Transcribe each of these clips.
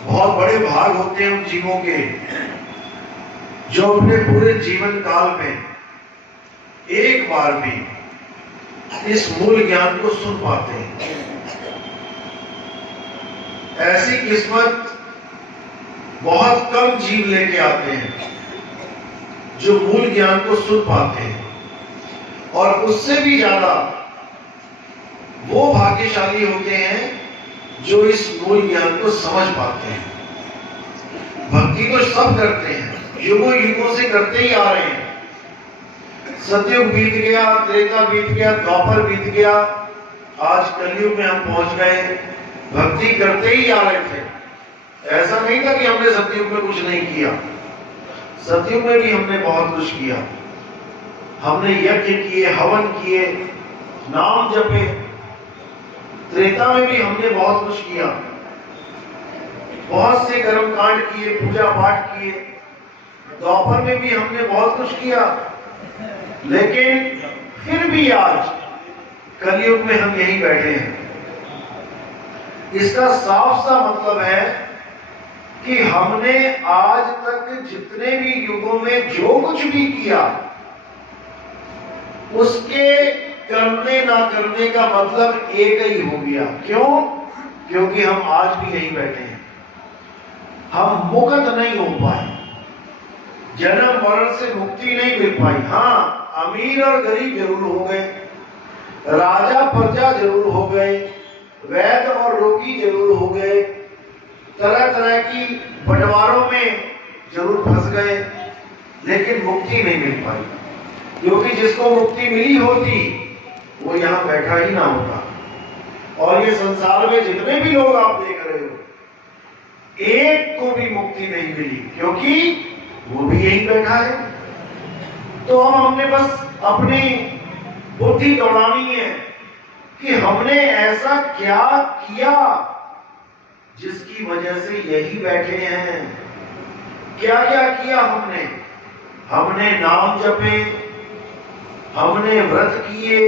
बहुत बड़े भाग होते हैं उन जीवों के जो अपने पूरे जीवन काल में एक बार भी इस मूल ज्ञान को सुन पाते हैं। ऐसी किस्मत बहुत कम जीव लेके आते हैं जो मूल ज्ञान को सुन पाते हैं, और उससे भी ज्यादा वो भाग्यशाली होते हैं जो इस मूल ज्ञान को समझ पाते हैं। भक्ति तो सब करते हैं, युगों युगों से करते ही आ रहे हैं। सतयुग बीत गया, त्रेता बीत गया, द्वापर बीत गया, आज कलयुग में हम पहुंच गए। भक्ति करते ही आ रहे थे। ऐसा नहीं था कि हमने सतयुग में कुछ नहीं किया। सतयुग में भी हमने बहुत कुछ किया। हमने यज्ञ किए, हवन किए, नाम जपे। त्रेता में भी हमने बहुत कुछ किया, बहुत से कर्म कांड किए, पूजा पाठ किए। द्वापर में भी हमने बहुत कुछ किया, लेकिन फिर भी आज कलयुग में हम यहीं बैठे हैं। इसका साफ सा मतलब है कि हमने आज तक जितने भी युगों में जो कुछ भी किया, उसके करने ना करने का मतलब एक ही हो गया। क्यों? क्योंकि हम आज भी यहीं बैठे हैं। हम मुक्त नहीं हो पाए, जन्म मरण से मुक्ति नहीं मिल पाई। हाँ, अमीर और गरीब जरूर हो गए, राजा प्रजा जरूर हो गए, वैद्य और रोगी जरूर हो गए, तरह तरह की बंटवारों में जरूर फंस गए, लेकिन मुक्ति नहीं मिल पाई। क्योंकि जिसको मुक्ति मिली होती वो यहां बैठा ही ना होता। और ये संसार में जितने भी लोग आप देख रहे हो, एक को भी मुक्ति नहीं मिली, क्योंकि वो भी यही बैठा है। तो हमने बस अपनी बुद्धि दौड़ानी है कि हमने ऐसा क्या किया जिसकी वजह से यही बैठे हैं। क्या क्या किया हमने? हमने नाम जपे, हमने व्रत किए,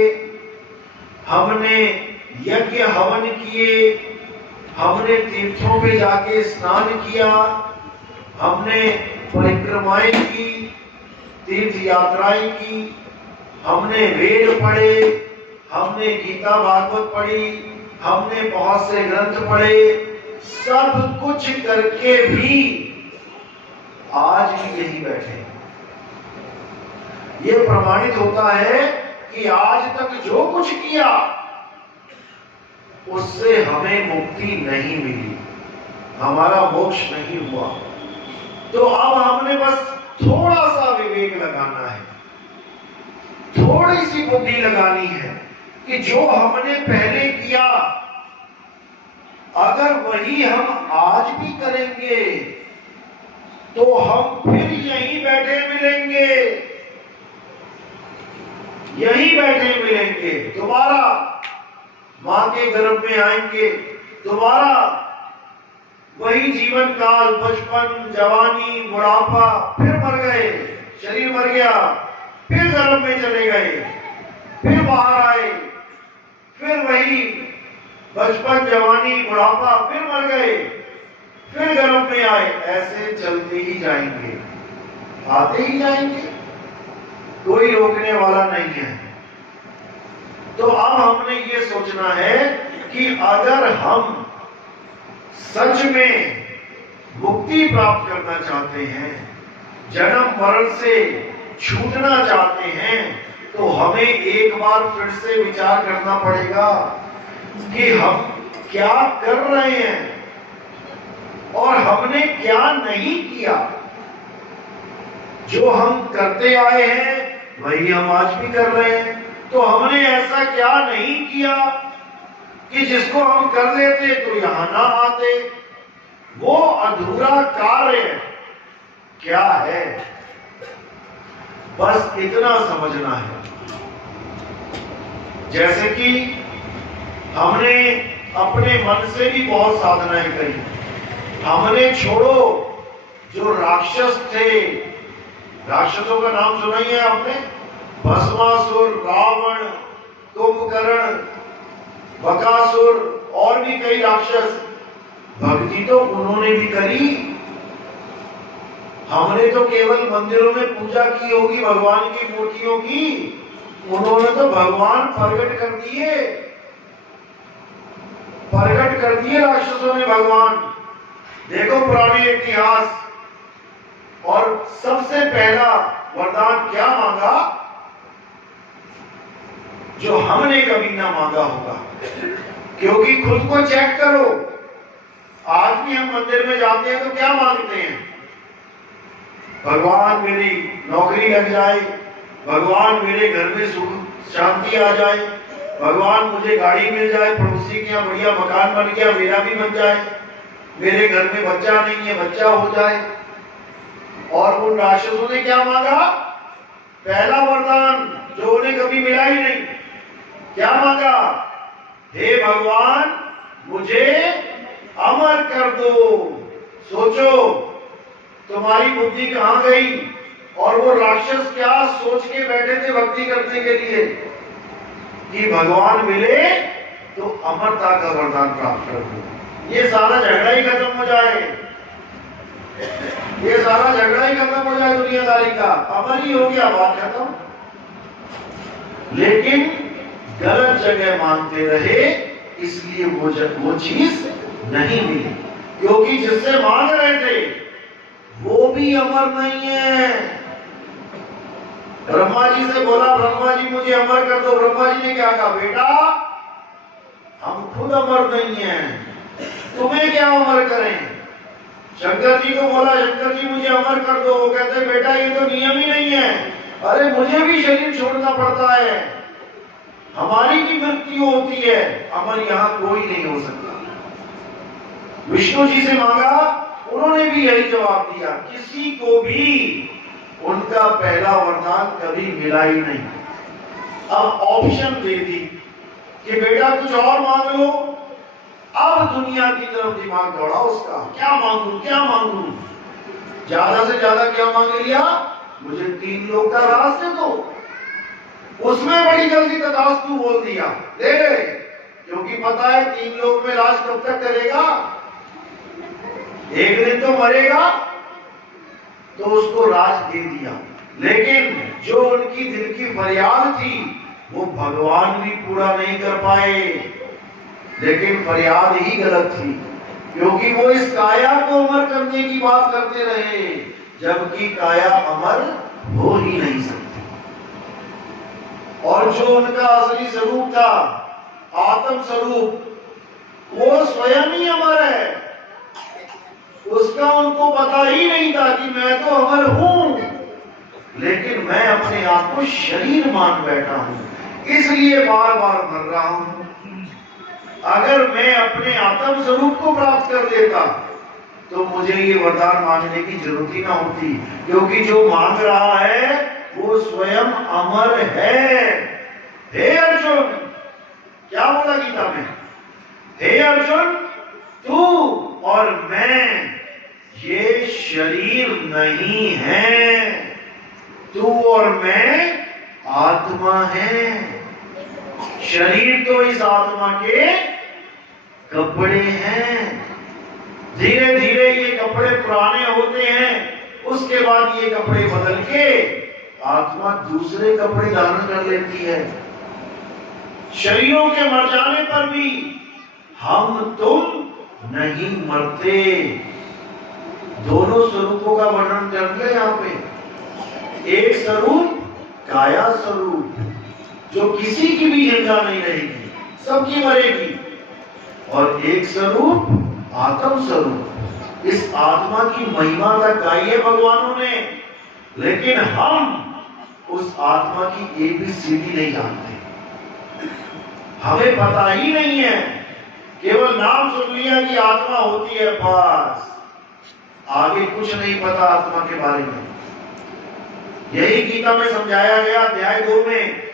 हमने यज्ञ हवन किए, हमने तीर्थों पे जाके स्नान किया, हमने परिक्रमाएं की, तीर्थ यात्राएं की, हमने वेद पढ़े, हमने गीता भागवत पढ़ी, हमने बहुत से ग्रंथ पढ़े। सब कुछ करके भी आज भी यही बैठे। ये प्रमाणित होता है कि आज तक जो कुछ किया उससे हमें मुक्ति नहीं मिली, हमारा मोक्ष नहीं हुआ। तो अब हमने बस थोड़ा सा विवेक लगाना है, थोड़ी सी बुद्धि लगानी है कि जो हमने पहले किया अगर वही हम आज भी करेंगे तो हम फिर यहीं बैठे मिलेंगे, यहीं बैठे मिलेंगे। दोबारा मां के गर्भ में आएंगे, दोबारा वही जीवन काल, बचपन, जवानी, बुढ़ापा, फिर मर गए, शरीर मर गया, फिर गर्भ में चले गए, फिर बाहर आए, फिर वही बचपन, जवानी, बुढ़ापा, फिर मर गए, फिर गर्भ में आए। ऐसे चलते ही जाएंगे, आते ही जाएंगे, कोई रोकने वाला नहीं है। तो अब हमने ये सोचना है कि अगर हम सच में मुक्ति प्राप्त करना चाहते हैं, जन्म मरण से छूटना चाहते हैं, तो हमें एक बार फिर से विचार करना पड़ेगा कि हम क्या कर रहे हैं और हमने क्या नहीं किया। जो हम करते आए हैं वही हम आज भी कर रहे हैं। तो हमने ऐसा क्या नहीं किया कि जिसको हम कर लेते तो यहां ना आते। वो अधूरा कार्य क्या है, बस इतना समझना है। जैसे कि हमने अपने मन से भी बहुत साधनाएं करी। हमने छोड़ो जो राक्षस थे, राक्षसों का नाम सुना ही है आपने, भस्मासुर, रावण, कुंभकर्ण, बकासुर और भी कई राक्षस, भक्ति तो उन्होंने भी करी, हमने तो केवल मंदिरों में पूजा की होगी भगवान की मूर्तियों की, उन्होंने तो भगवान प्रकट कर दिए राक्षसों ने भगवान। देखो पुराने इतिहास, और सबसे पहला वरदान क्या मांगा जो हमने कभी ना मांगा होगा। क्योंकि खुद को चेक करो, आज भी हम मंदिर में जाते हैं तो क्या मांगते हैं? भगवान मेरी नौकरी लग जाए, भगवान मेरे घर में सुख शांति आ जाए, भगवान मुझे गाड़ी मिल जाए, पड़ोसी के यहाँ बढ़िया मकान बन गया मेरा भी बन जाए, मेरे घर में बच्चा नहीं है बच्चा हो जाए। और उन राक्षसों ने क्या मांगा? पहला वरदान जो उन्हें कभी मिला ही नहीं, क्या मांगा? हे भगवान मुझे अमर कर दो। सोचो तुम्हारी बुद्धि कहां गई? और वो राक्षस क्या सोच के बैठे थे भक्ति करने के लिए कि भगवान मिले तो अमरता का वरदान प्राप्त कर दो। ये सारा झगड़ा ही खत्म हो जाए, ये सारा झगड़ा ही खत्म हो जाए दुनियादारी का, अमर ही हो गया, बात खत्म। लेकिन गलत जगह मांगते रहे, इसलिए वो चीज नहीं मिली। क्योंकि जिससे मांग रहे थे वो भी अमर नहीं है। ब्रह्मा जी से बोला, ब्रह्मा जी मुझे अमर कर दो। ब्रह्मा जी ने क्या कहा? बेटा हम खुद अमर नहीं हैं, तुम्हें क्या अमर करें? शंकर जी को बोला, शंकर जी मुझे अमर कर दो। वो कहते बेटा ये तो नियम ही नहीं है, अरे मुझे भी शरीर छोड़ना पड़ता है, हमारी भी मृत्यु होती है, अमर यहाँ कोई नहीं हो सकता। विष्णु जी से मांगा, उन्होंने भी यही जवाब दिया, किसी को भी उनका पहला वरदान कभी मिला ही नहीं। अब ऑप्शन दे दी कि बेटा कुछ और मांग लो। अब दुनिया की तरफ दिमाग दौड़ा उसका, क्या मांगू क्या मांगू? ज्यादा से ज्यादा क्या मांग लिया? मुझे 3 लोक का राज दे दो। उसमें बड़ी जल्दी तथास्तु बोल दिया, दे दे, क्योंकि पता है 3 लोक में राज कब तक करेगा, एक दिन तो मरेगा, तो उसको राज दे दिया। लेकिन जो उनकी दिल की फरियाद थी वो भगवान भी पूरा नहीं कर पाए। लेकिन फरियाद ही गलत थी, क्योंकि वो इस काया को अमर करने की बात करते रहे, जबकि काया अमर हो ही नहीं सकती। और जो उनका असली स्वरूप था, आत्म स्वरूप, वो स्वयं ही अमर है। उसका उनको पता ही नहीं था कि मैं तो अमर हूं, लेकिन मैं अपने आप को शरीर मान बैठा हूं, इसलिए बार बार मर रहा हूं। अगर मैं अपने आत्म स्वरूप को प्राप्त कर लेता तो मुझे ये वरदान मांगने की जरूरत ही ना होती, क्योंकि जो मांग रहा है वो स्वयं अमर है। हे अर्जुन, क्या बोला गीता में? हे अर्जुन, तू और मैं ये शरीर नहीं है, तू और मैं आत्मा है। शरीर तो इस आत्मा के कपड़े हैं। धीरे धीरे ये कपड़े पुराने होते हैं, उसके बाद ये कपड़े बदल के आत्मा दूसरे कपड़े धारण कर लेती है। शरीरों के मर जाने पर भी हम तुम नहीं मरते। दोनों स्वरूपों का वर्णन कर दिया यहाँ पे। एक स्वरूप काया स्वरूप, जो किसी की भी जिंदा नहीं रहेगी, सबकी मरेगी, और एक स्वरूप आत्म स्वरूप। इस आत्मा की महिमा तक गाई है भगवानों ने, लेकिन हम उस आत्मा की ABCD नहीं जानते, हमें पता ही नहीं है। केवल नाम सुन लिया कि आत्मा होती है, बस आगे कुछ नहीं पता आत्मा के बारे में। यही गीता में समझाया गया अध्याय 2 में।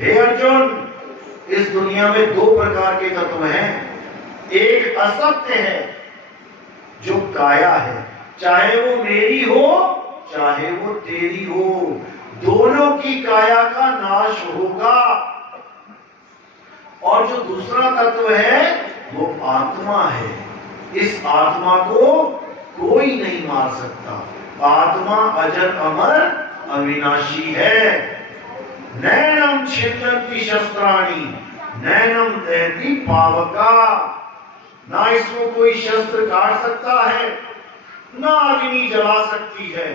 हे अर्जुन, इस दुनिया में 2 प्रकार के तत्व हैं। एक असत्य है जो काया है, चाहे वो मेरी हो चाहे वो तेरी हो, दोनों की काया का नाश होगा। और जो दूसरा तत्व है वो आत्मा है, इस आत्मा को कोई नहीं मार सकता। आत्मा अजर अमर अविनाशी है। नैनम छिद्यन्ति शस्त्राणि नैनम दहति पावका। ना इसको कोई शस्त्र काट सकता है, ना अग्नि जला सकती है,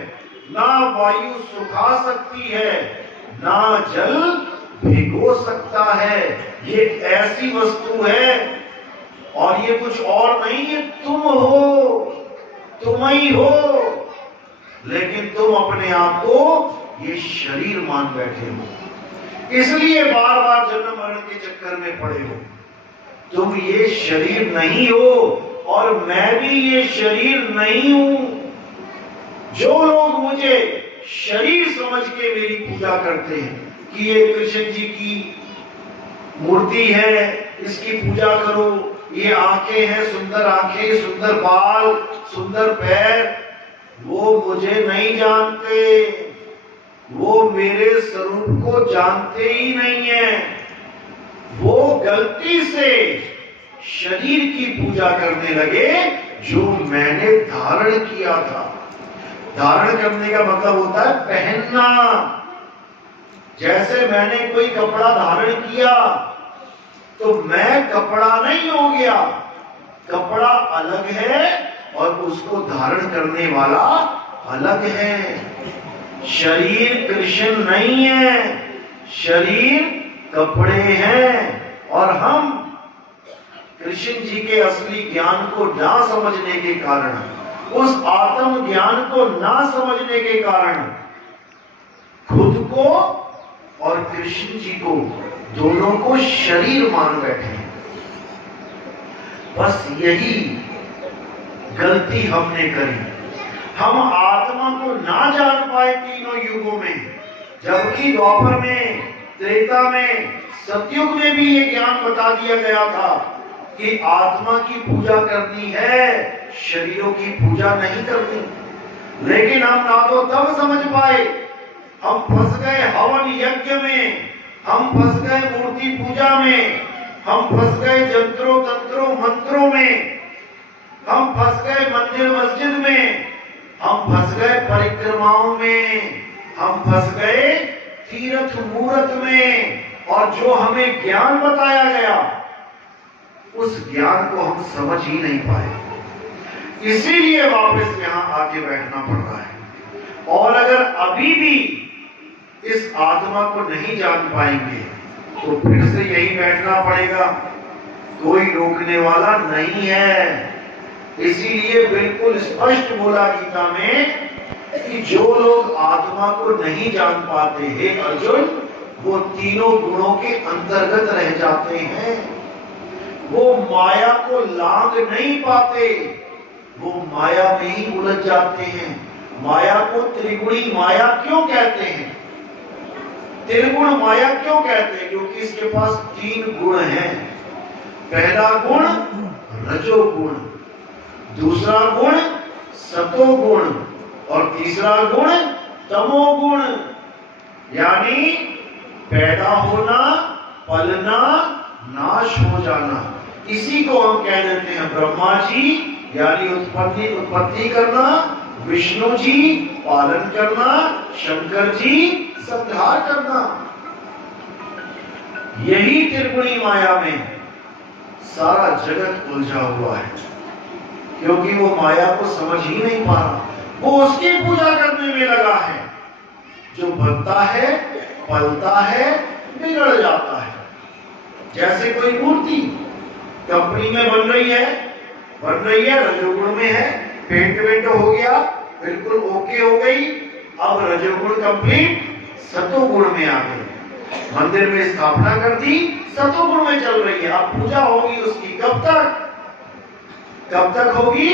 ना वायु सुखा सकती है, ना जल भिगो सकता है। ये ऐसी वस्तु है और ये कुछ और नहीं है। तुम हो, तुम ही हो, लेकिन तुम अपने आप को ये शरीर मान बैठे हो, इसलिए बार बार जन्म मरण के चक्कर में पड़े हो। तुम ये शरीर नहीं हो और मैं भी ये शरीर नहीं हूं। जो लोग मुझे शरीर समझ के मेरी पूजा करते हैं कि ये कृष्ण जी की मूर्ति है, इसकी पूजा करो, ये आंखें हैं, सुंदर आंखें, सुंदर बाल, सुंदर पैर, वो मुझे नहीं जानते, वो मेरे स्वरूप को जानते ही नहीं है। वो गलती से शरीर की पूजा करने लगे जो मैंने धारण किया था। धारण करने का मतलब होता है पहनना। जैसे मैंने कोई कपड़ा धारण किया तो मैं कपड़ा नहीं हो गया, कपड़ा अलग है और उसको धारण करने वाला अलग है। शरीर कृष्ण नहीं है, शरीर कपड़े हैं। और हम कृष्ण जी के असली ज्ञान को ना समझने के कारण, उस आत्म ज्ञान को ना समझने के कारण खुद को और कृष्ण जी को दोनों को शरीर मान बैठे हैं। बस यही गलती हमने करी। हम आत्मा को ना जान पाए तीनों युगों में, जबकि द्वापर में, त्रेता में, सतयुग में भी ये ज्ञान बता दिया गया था कि आत्मा की पूजा करनी है, शरीरों की पूजा नहीं करनी। लेकिन हम ना तो तब समझ पाए, हम फंस गए हवन यज्ञ में, हम फंस गए मूर्ति पूजा में, हम फंस गए जंत्रों तंत्रों मंत्रों में, हम फंस गए मंदिर मस्जिद में, हम फंस गए परिक्रमाओं में, हम फंस गए तीर्थ मूर्त में। और जो हमें ज्ञान बताया गया उस ज्ञान को हम समझ ही नहीं पाए, इसीलिए वापस यहां आके बैठना पड़ रहा है। और अगर अभी भी इस आत्मा को नहीं जान पाएंगे तो फिर से यही बैठना पड़ेगा, कोई रोकने वाला नहीं है। इसीलिए बिल्कुल स्पष्ट बोला गीता में कि जो लोग आत्मा को नहीं जान पाते हैं अर्जुन, वो तीनों गुणों के अंतर्गत रह जाते हैं। वो माया को लांघ नहीं पाते, वो माया में ही उलझ जाते हैं। माया को त्रिगुणी माया क्यों कहते हैं? त्रिगुण माया क्यों कहते हैं? क्योंकि इसके पास तीन गुण हैं। पहला गुण रजोगुण, दूसरा गुण सतोगुण और तीसरा गुण तमोगुण। यानी पैदा होना, पलना, नाश हो जाना। इसी को हम कह देते हैं ब्रह्मा जी यानी उत्पत्ति करना, विष्णु जी पालन करना, शंकर जी संहार करना। यही त्रिगुणी माया में सारा जगत उलझा हुआ है, क्योंकि वो माया को समझ ही नहीं पा रहा। वो उसकी पूजा करने में लगा है जो बनता है, पलता है, बिगड़ जाता है। जैसे कोई मूर्ति कंपनी में बन रही है, रजोगुण में है, पेंट हो गया, बिल्कुल ओके हो गई। अब रजोगुण कंप्लीट, सतोगुण में आ गई, मंदिर में स्थापना कर दी, सतोगुण में चल रही है। अब पूजा होगी उसकी कब तक होगी?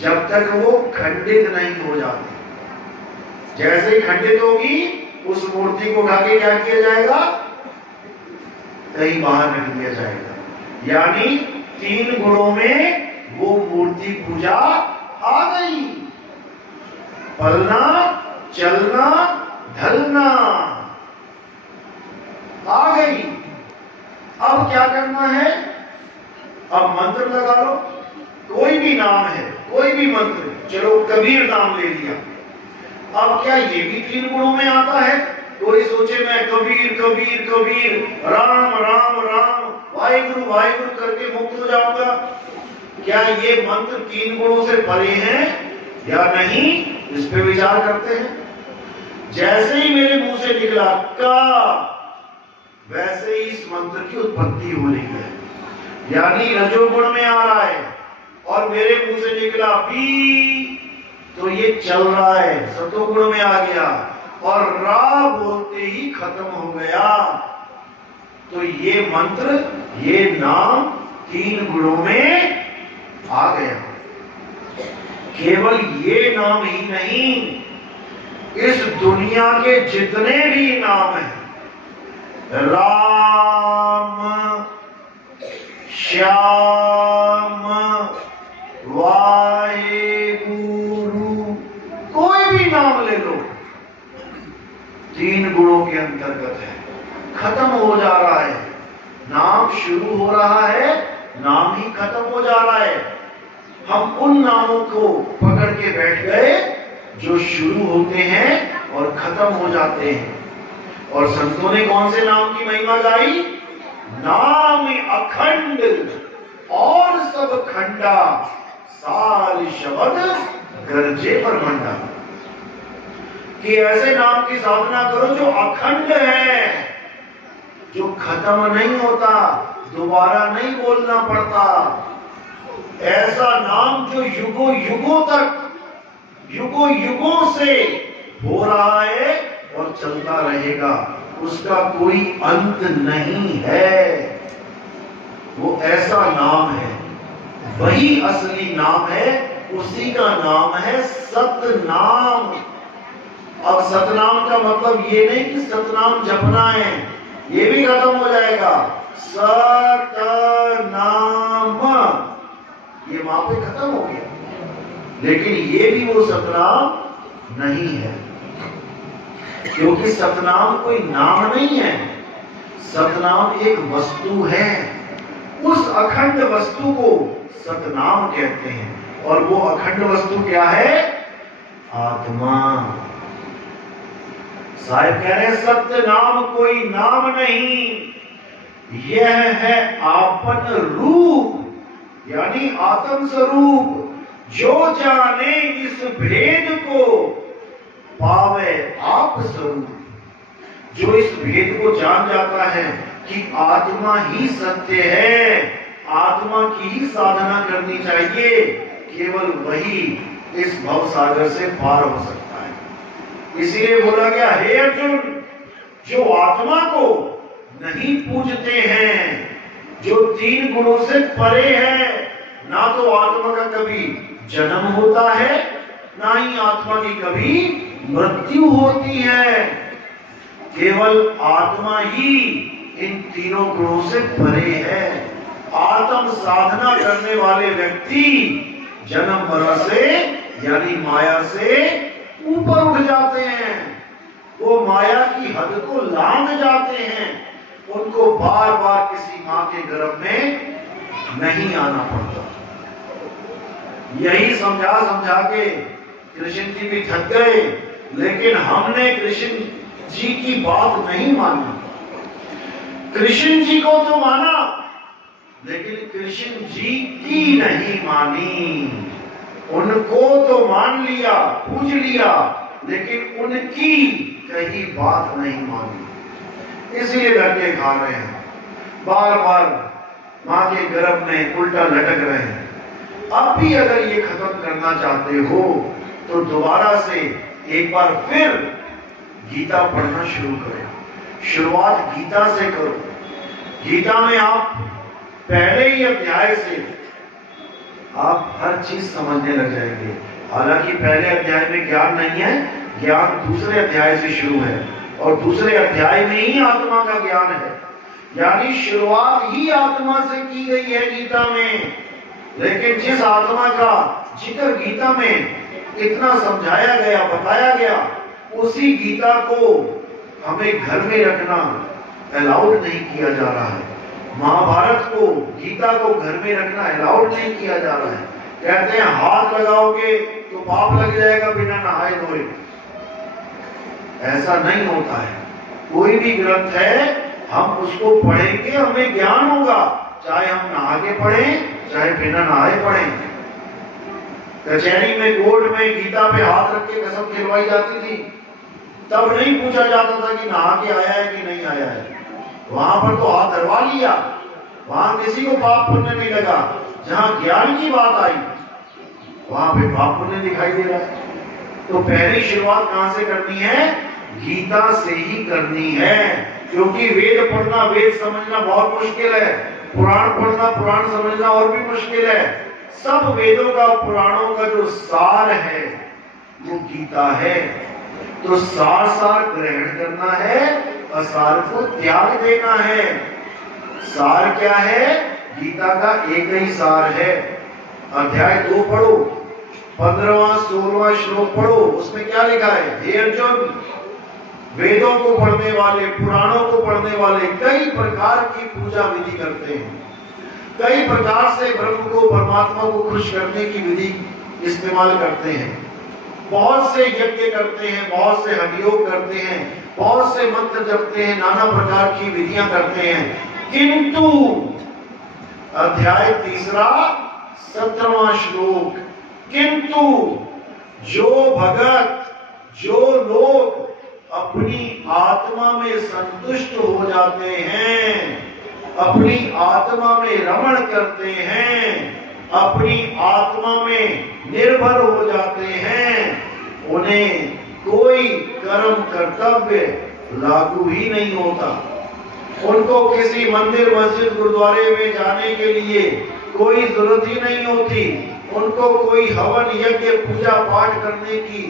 जब तक वो खंडित नहीं हो जाती। जैसे ही खंडित होगी उस मूर्ति को उठा के क्या किया जाएगा? कहीं बाहर रख दिया जाएगा। यानी तीन गुणों में वो मूर्ति पूजा आ गई। पलना, चलना, ढलना आ गई। अब क्या करना है? अब मंत्र लगा लो, कोई भी नाम है, कोई भी मंत्र, चलो कबीर नाम ले लिया, अब क्या ये भी 3 गुणों में आता है? कोई सोचे मैं कबीर कबीर कबीर, राम राम राम, वाहिगुरु वाहिगुरु करके मुक्त हो जाऊंगा। क्या ये मंत्र 3 गुणों से परे हैं या नहीं, इस पे विचार करते हैं। जैसे ही मेरे मुंह से निकला का, वैसे ही इस मंत्र की उत्पत्ति हो रही है, यानी रजोगुण में आ रहा है। और मेरे मुंह से निकला पी, तो ये चल रहा है, सतोगुण में आ गया, और रा बोलते ही खत्म हो गया। तो ये मंत्र, ये नाम 3 गुणों में आ गया। केवल ये नाम ही नहीं, इस दुनिया के जितने भी नाम हैं, राम, श्याम, वाहेगुरु, कोई भी नाम ले लो, 3 गुणों के अंतर्गत है। खत्म हो जा रहा है, नाम शुरू हो रहा है, नाम ही खत्म हो जा रहा है। हम उन नामों को पकड़ के बैठ गए जो शुरू होते हैं और खत्म हो जाते हैं। और संतों ने कौन से नाम की महिमा गाई? नाम अखंड और सब खंडा, साल शब्द गरजे परमंडा। कि ऐसे नाम की साधना करो जो अखंड है, जो खत्म नहीं होता, दोबारा नहीं बोलना पड़ता। ऐसा नाम जो युगों युगों तक, युगों युगों से हो रहा है और चलता रहेगा, उसका कोई अंत नहीं है। वो ऐसा नाम है, वही असली नाम है, उसी का नाम है सतनाम। अब सतनाम का मतलब ये नहीं कि सतनाम जपना है, ये भी खत्म हो जाएगा। सतनाम, ये वहां पे खत्म हो गया, लेकिन ये भी वो सतनाम नहीं है, क्योंकि सतनाम कोई नाम नहीं है, सतनाम एक वस्तु है। उस अखंड वस्तु को सतनाम कहते हैं। और वो अखंड वस्तु क्या है? आत्मा। साहिब कह रहे हैं सत्य नाम कोई नाम नहीं, यह है आपन रूप, यानी आत्म स्वरूप। जो जाने इस भेद को पावे आप स्वरूप। जो इस भेद को जान जाता है कि आत्मा ही सत्य है, आत्मा की ही साधना करनी चाहिए, केवल वही इस भव सागर से पार हो सकता है। इसीलिए बोला गया, हे अर्जुन, जो आत्मा को नहीं पूजते हैं, जो 3 गुणों से परे है, ना तो आत्मा का कभी जन्म होता है, ना ही आत्मा की कभी मृत्यु होती है। केवल आत्मा ही इन 3 गुणों से परे है। आत्म साधना करने वाले व्यक्ति जन्म मरण से, यानी माया से ऊपर उठ जाते हैं। वो माया की हद को लांघ जाते हैं। उनको बार बार किसी मां के गर्भ में नहीं आना पड़ता। यही समझा समझा के कृष्ण जी भी थक गए, लेकिन हमने कृष्ण जी की बात नहीं मानी। कृष्ण जी को तो माना, लेकिन कृष्ण जी की नहीं मानी। उनको तो मान लिया, पूज लिया, लेकिन उनकी कही बात नहीं मानी। इसलिए धक्के खा रहे हैं, बार बार मां के गर्भ में उल्टा लटक रहे हैं। अब भी अगर ये खत्म करना चाहते हो तो दोबारा से एक बार फिर गीता पढ़ना शुरू करें। शुरुआत गीता से करो। गीता में आप पहले ही अध्याय से आप हर चीज समझने लग जाएंगे। हालांकि पहले अध्याय में ज्ञान नहीं है, ज्ञान दूसरे अध्याय से शुरू है, और दूसरे अध्याय में ही आत्मा का ज्ञान है। यानी शुरुआत ही आत्मा से की गई है गीता में। लेकिन जिस आत्मा का जिक्र गीता में इतना समझाया गया, बताया गया, उसी गीता को हमें घर में रखना अलाउड नहीं किया जा रहा है। महाभारत को, गीता को घर में रखना अलाउड नहीं किया जा रहा है। कहते हैं हाथ लगाओगे तो पाप लग जाएगा बिना नहाए धोए। ऐसा नहीं होता है। कोई भी ग्रंथ है हम उसको पढ़ेंगे, हमें ज्ञान होगा, चाहे हम नहा के पढ़ें चाहे बिना नहाए पढ़ें। कचहरी में कोर्ट में गीता पे हाथ रख के कसम खिलवाई जाती थी, तब नहीं पूछा जाता था कि नहा के आया है कि नहीं आया है। वहां पर तो हाथ धरवा लिया, वहां किसी को पाप पुण्य नहीं लगा। जहां ज्ञान की बात आई वहां पे पाप पुण्य दिखाई दे रहा है। तो पहली शुरुआत कहां से करनी है? गीता से ही करनी है, क्योंकि वेद पढ़ना वेद समझना बहुत मुश्किल है, पुराण पढ़ना पुराण समझना और भी मुश्किल है। सब वेदों का पुराणों का जो सार है वो गीता है। तो सार सार ग्रहण करना है, असार को त्याग देना है। सार क्या है? गीता का एक ही सार है। अध्याय 2 पढ़ो, 15वां 16वां श्लोक पढ़ो, उसमें क्या लिखा है? हे अर्जुन, वेदों को पढ़ने वाले, पुराणों को पढ़ने वाले कई प्रकार की पूजा विधि करते हैं, कई प्रकार से ब्रह्म को, परमात्मा को खुश करने की विधि इस्तेमाल करते हैं। बहुत से यज्ञ करते हैं, बहुत से हवियोग करते हैं, बहुत से मंत्र जपते हैं, नाना प्रकार की विधियां करते हैं। किंतु अध्याय 3 17वां श्लोक, किंतु जो भगत, जो लोग अपनी आत्मा में संतुष्ट हो जाते हैं, अपनी आत्मा में रमण करते हैं, अपनी आत्मा में निर्भर हो जाते हैं, उन्हें कोई कर्म कर्तव्य लागू ही नहीं होता। उनको किसी मंदिर मस्जिद गुरुद्वारे में जाने के लिए कोई जरूरत ही नहीं होती, उनको कोई हवन यज्ञ पूजा पाठ करने की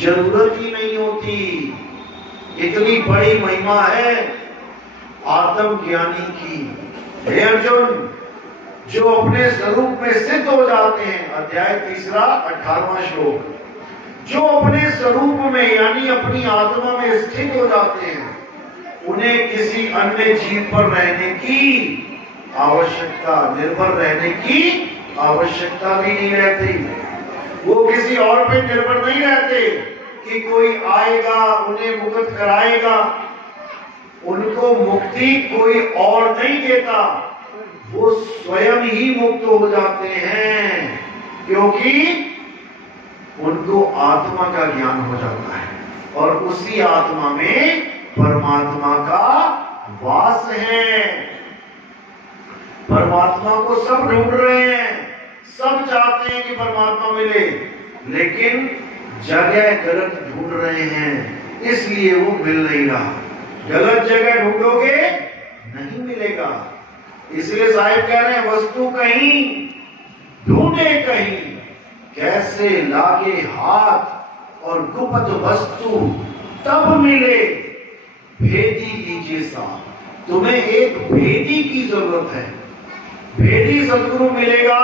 जरूरत ही नहीं होती। इतनी बड़ी महिमा है आत्मज्ञानी की। हे अर्जुन, जो अपने स्वरूप में सिद्ध हो जाते हैं, अध्याय 3 18वां श्लोक, जो अपने स्वरूप में यानी अपनी आत्मा में स्थित हो जाते हैं, उन्हें किसी अन्य जीव पर रहने की आवश्यकता, निर्भर रहने की आवश्यकता भी नहीं रहती। वो किसी और पे निर्भर नहीं रहते कि कोई आएगा उन्हें मुक्त कराएगा। उनको मुक्ति कोई और नहीं देता, वो स्वयं ही मुक्त हो जाते हैं, क्योंकि उनको आत्मा का ज्ञान हो जाता है और उसी आत्मा में परमात्मा का वास है। परमात्मा को सब ढूंढ रहे हैं, सब चाहते हैं कि परमात्मा मिले, लेकिन जगह गलत ढूंढ रहे हैं, इसलिए वो मिल नहीं रहा। गलत जगह ढूंढोगे नहीं मिलेगा। इसलिए साहिब कह रहे हैं, वस्तु कहीं ढूंढे कहीं, कैसे लागे हाथ और गुप्त वस्तु तब मिले, भेदी लीजिए साथ। तुम्हें एक भेदी की जरूरत है। भेदी सदगुरु मिलेगा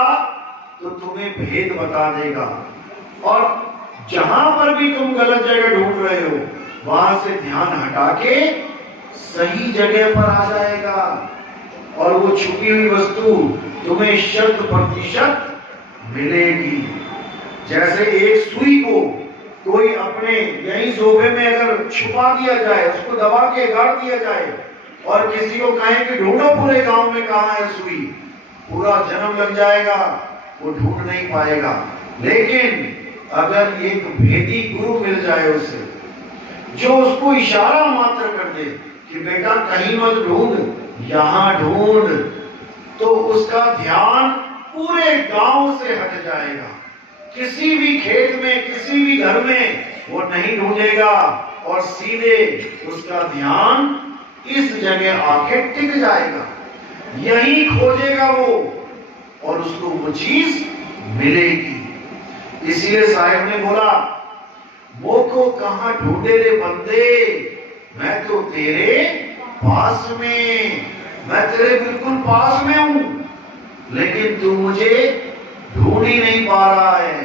तो तुम्हें भेद बता देगा, और जहां पर भी तुम गलत जगह ढूंढ रहे हो वहां से ध्यान हटा के सही जगह पर आ जाएगा, और वो छुपी हुई वस्तु तुम्हें 100% मिलेगी। जैसे एक सुई को कोई अपने यही जोबे में अगर छुपा दिया जाए, उसको दबा के गाड़ दिया जाए, और किसी को कहे कि ढूंढो पूरे गांव में कहां है सुई, पूरा जन्म लग जाएगा, वो ढूंढ नहीं पाएगा। लेकिन अगर एक भेदी गुरु मिल जाए उसे, जो उसको इशारा मात्र कर दे कि बेटा कहीं मत ढूंढ, यहां ढूंढ, तो उसका ध्यान पूरे गांव से हट जाएगा। किसी भी खेत में, किसी भी घर में वो नहीं ढूंढेगा, और सीधे उसका ध्यान इस जगह आके टिक जाएगा, यही खोजेगा वो, और उसको वो चीज मिलेगी। इसलिए साहिब ने बोला, वो को कहां ढूंढे रे बंदे, मैं तो तेरे पास में, मैं तेरे बिल्कुल पास में हूं, लेकिन तू मुझे ढूंढ ही नहीं पा रहा है,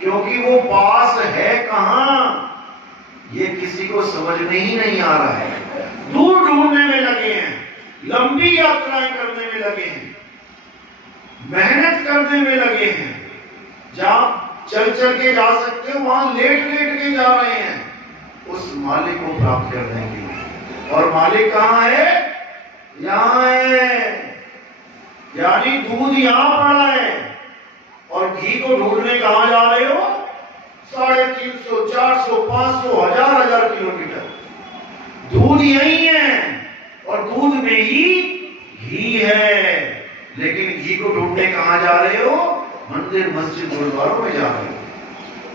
क्योंकि वो पास है कहां, ये किसी को समझने ही नहीं आ रहा है। दूर ढूंढने में लगे हैं, लंबी यात्राएं करने में लगे हैं, मेहनत करने में लगे हैं, चल चल के जा सकते हो, वहां लेट लेट के जा रहे हैं उस मालिक को प्राप्त करने के लिए। और मालिक कहां है? यहां है। यानी दूध यहां पड़ा है और घी को ढूंढने कहां जा रहे हो? 350, 400, 500, 1000 किलोमीटर। दूध यही है और दूध में ही घी है, लेकिन घी को ढूंढने कहां जा रहे हो? मंदिर, मस्जिद, गुरुद्वारों में जा रहे हो।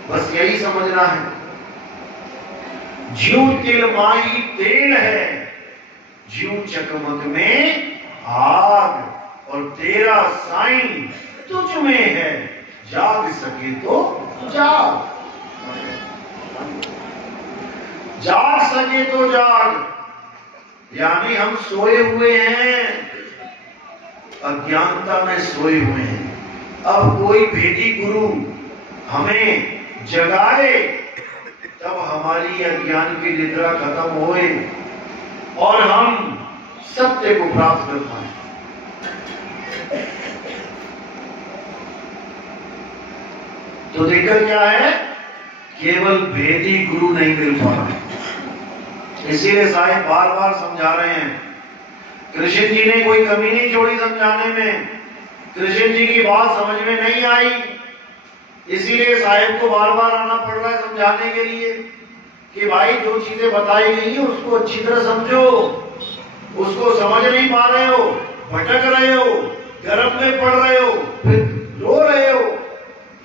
बस यही समझना है। ज्यों तिल माही तेल है, ज्यों चकमक में आग, और तेरा साईं तुझ में है, जाग सके तो जाग, जाग सके तो जाग। यानी हम सोए हुए हैं, अज्ञानता में सोए हुए हैं। अब कोई भेदी गुरु हमें जगाए, तब हमारी अज्ञान की निद्रा खत्म होए और हम सत्य को प्राप्त कर पाए। तो दिक्कत क्या है? केवल भेदी गुरु नहीं मिल पा रहा। इसीलिए साहिब बार बार समझा रहे हैं। कृष्ण जी ने कोई कमी नहीं छोड़ी समझाने में। कृष्ण जी की बात समझ में नहीं आई, इसीलिए साहिब को बार बार आना पड़ रहा है समझाने के लिए कि भाई जो चीजें बताई गई है उसको अच्छी तरह समझो। उसको समझ नहीं पा रहे हो, भटक रहे हो, गर्भ में पड़ रहे हो, फिर रो रहे हो,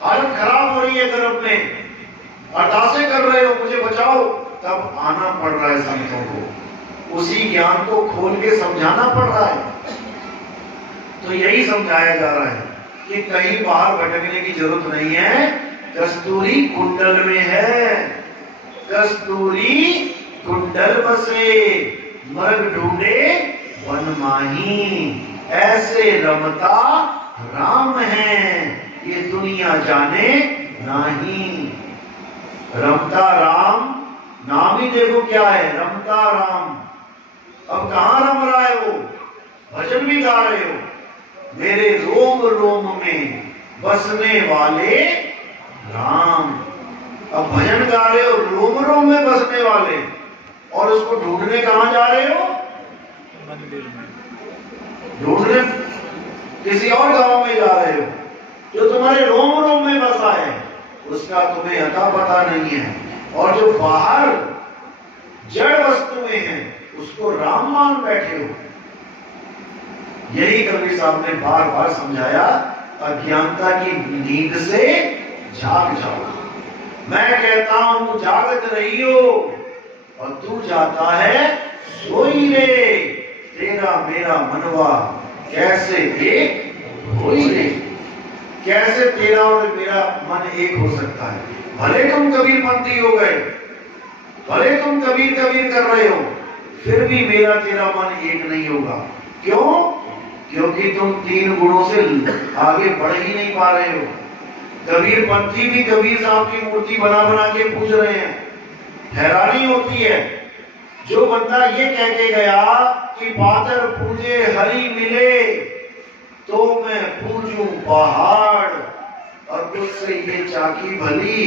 हालत खराब हो रही है गर्भ में, अरदासें कर रहे हो मुझे बचाओ, तब आना पड़ रहा है संतों को। उसी ज्ञान को खोल के समझाना पड़ रहा है। तो यही समझाया जा रहा है कि कहीं बाहर भटकने की जरूरत नहीं है। कस्तूरी कुंडल में है, कस्तूरी कुंडल बसे, मर्ग ढूंढे वन माही, ऐसे रमता राम है, ये दुनिया जाने नाही। रमता राम, नाम ही देखो क्या है, रमता राम। अब कहां रम रहा है वो? भजन भी गा रहे हो, मेरे रोम रोम में बसने वाले राम। अब भजन गा रहे हो रोम रोम में बसने वाले, और उसको ढूंढने कहां जा रहे हो? मंदिर में। ढूंढने किसी और गांव में जा रहे हो जो तुम्हारे रोम रोम में बसा है, उसका तुम्हें अता पता नहीं है। और जो बाहर जड़ वस्तुएं हैं उसको राम मान बैठे हो। यही कबीर साहब ने बार बार समझाया, अज्ञानता की नींद से जाग जाओ। मैं कहता हूं जागत रही हो और तू जाता है सोई रे, तेरा मेरा मनवा कैसे एक होई रे। कैसे तेरा और मेरा मन एक हो सकता है? भले तुम कबीरपंथी हो गए, भले तुम कबीर कबीर कर रहे हो, फिर भी मेरा तेरा मन एक नहीं होगा। क्यों? क्योंकि तुम तीन गुणों से आगे बढ़ ही नहीं पा रहे हो। कबीरपंथी भी कबीर साहब की मूर्ति बना बना के पूज रहे हैं। हैरानी होती है, जो बंदा ये कह के गया कि पातर पूजे हरि मिले, तो मैं पूजूं पहाड़, और तुझसे ये चाकी भली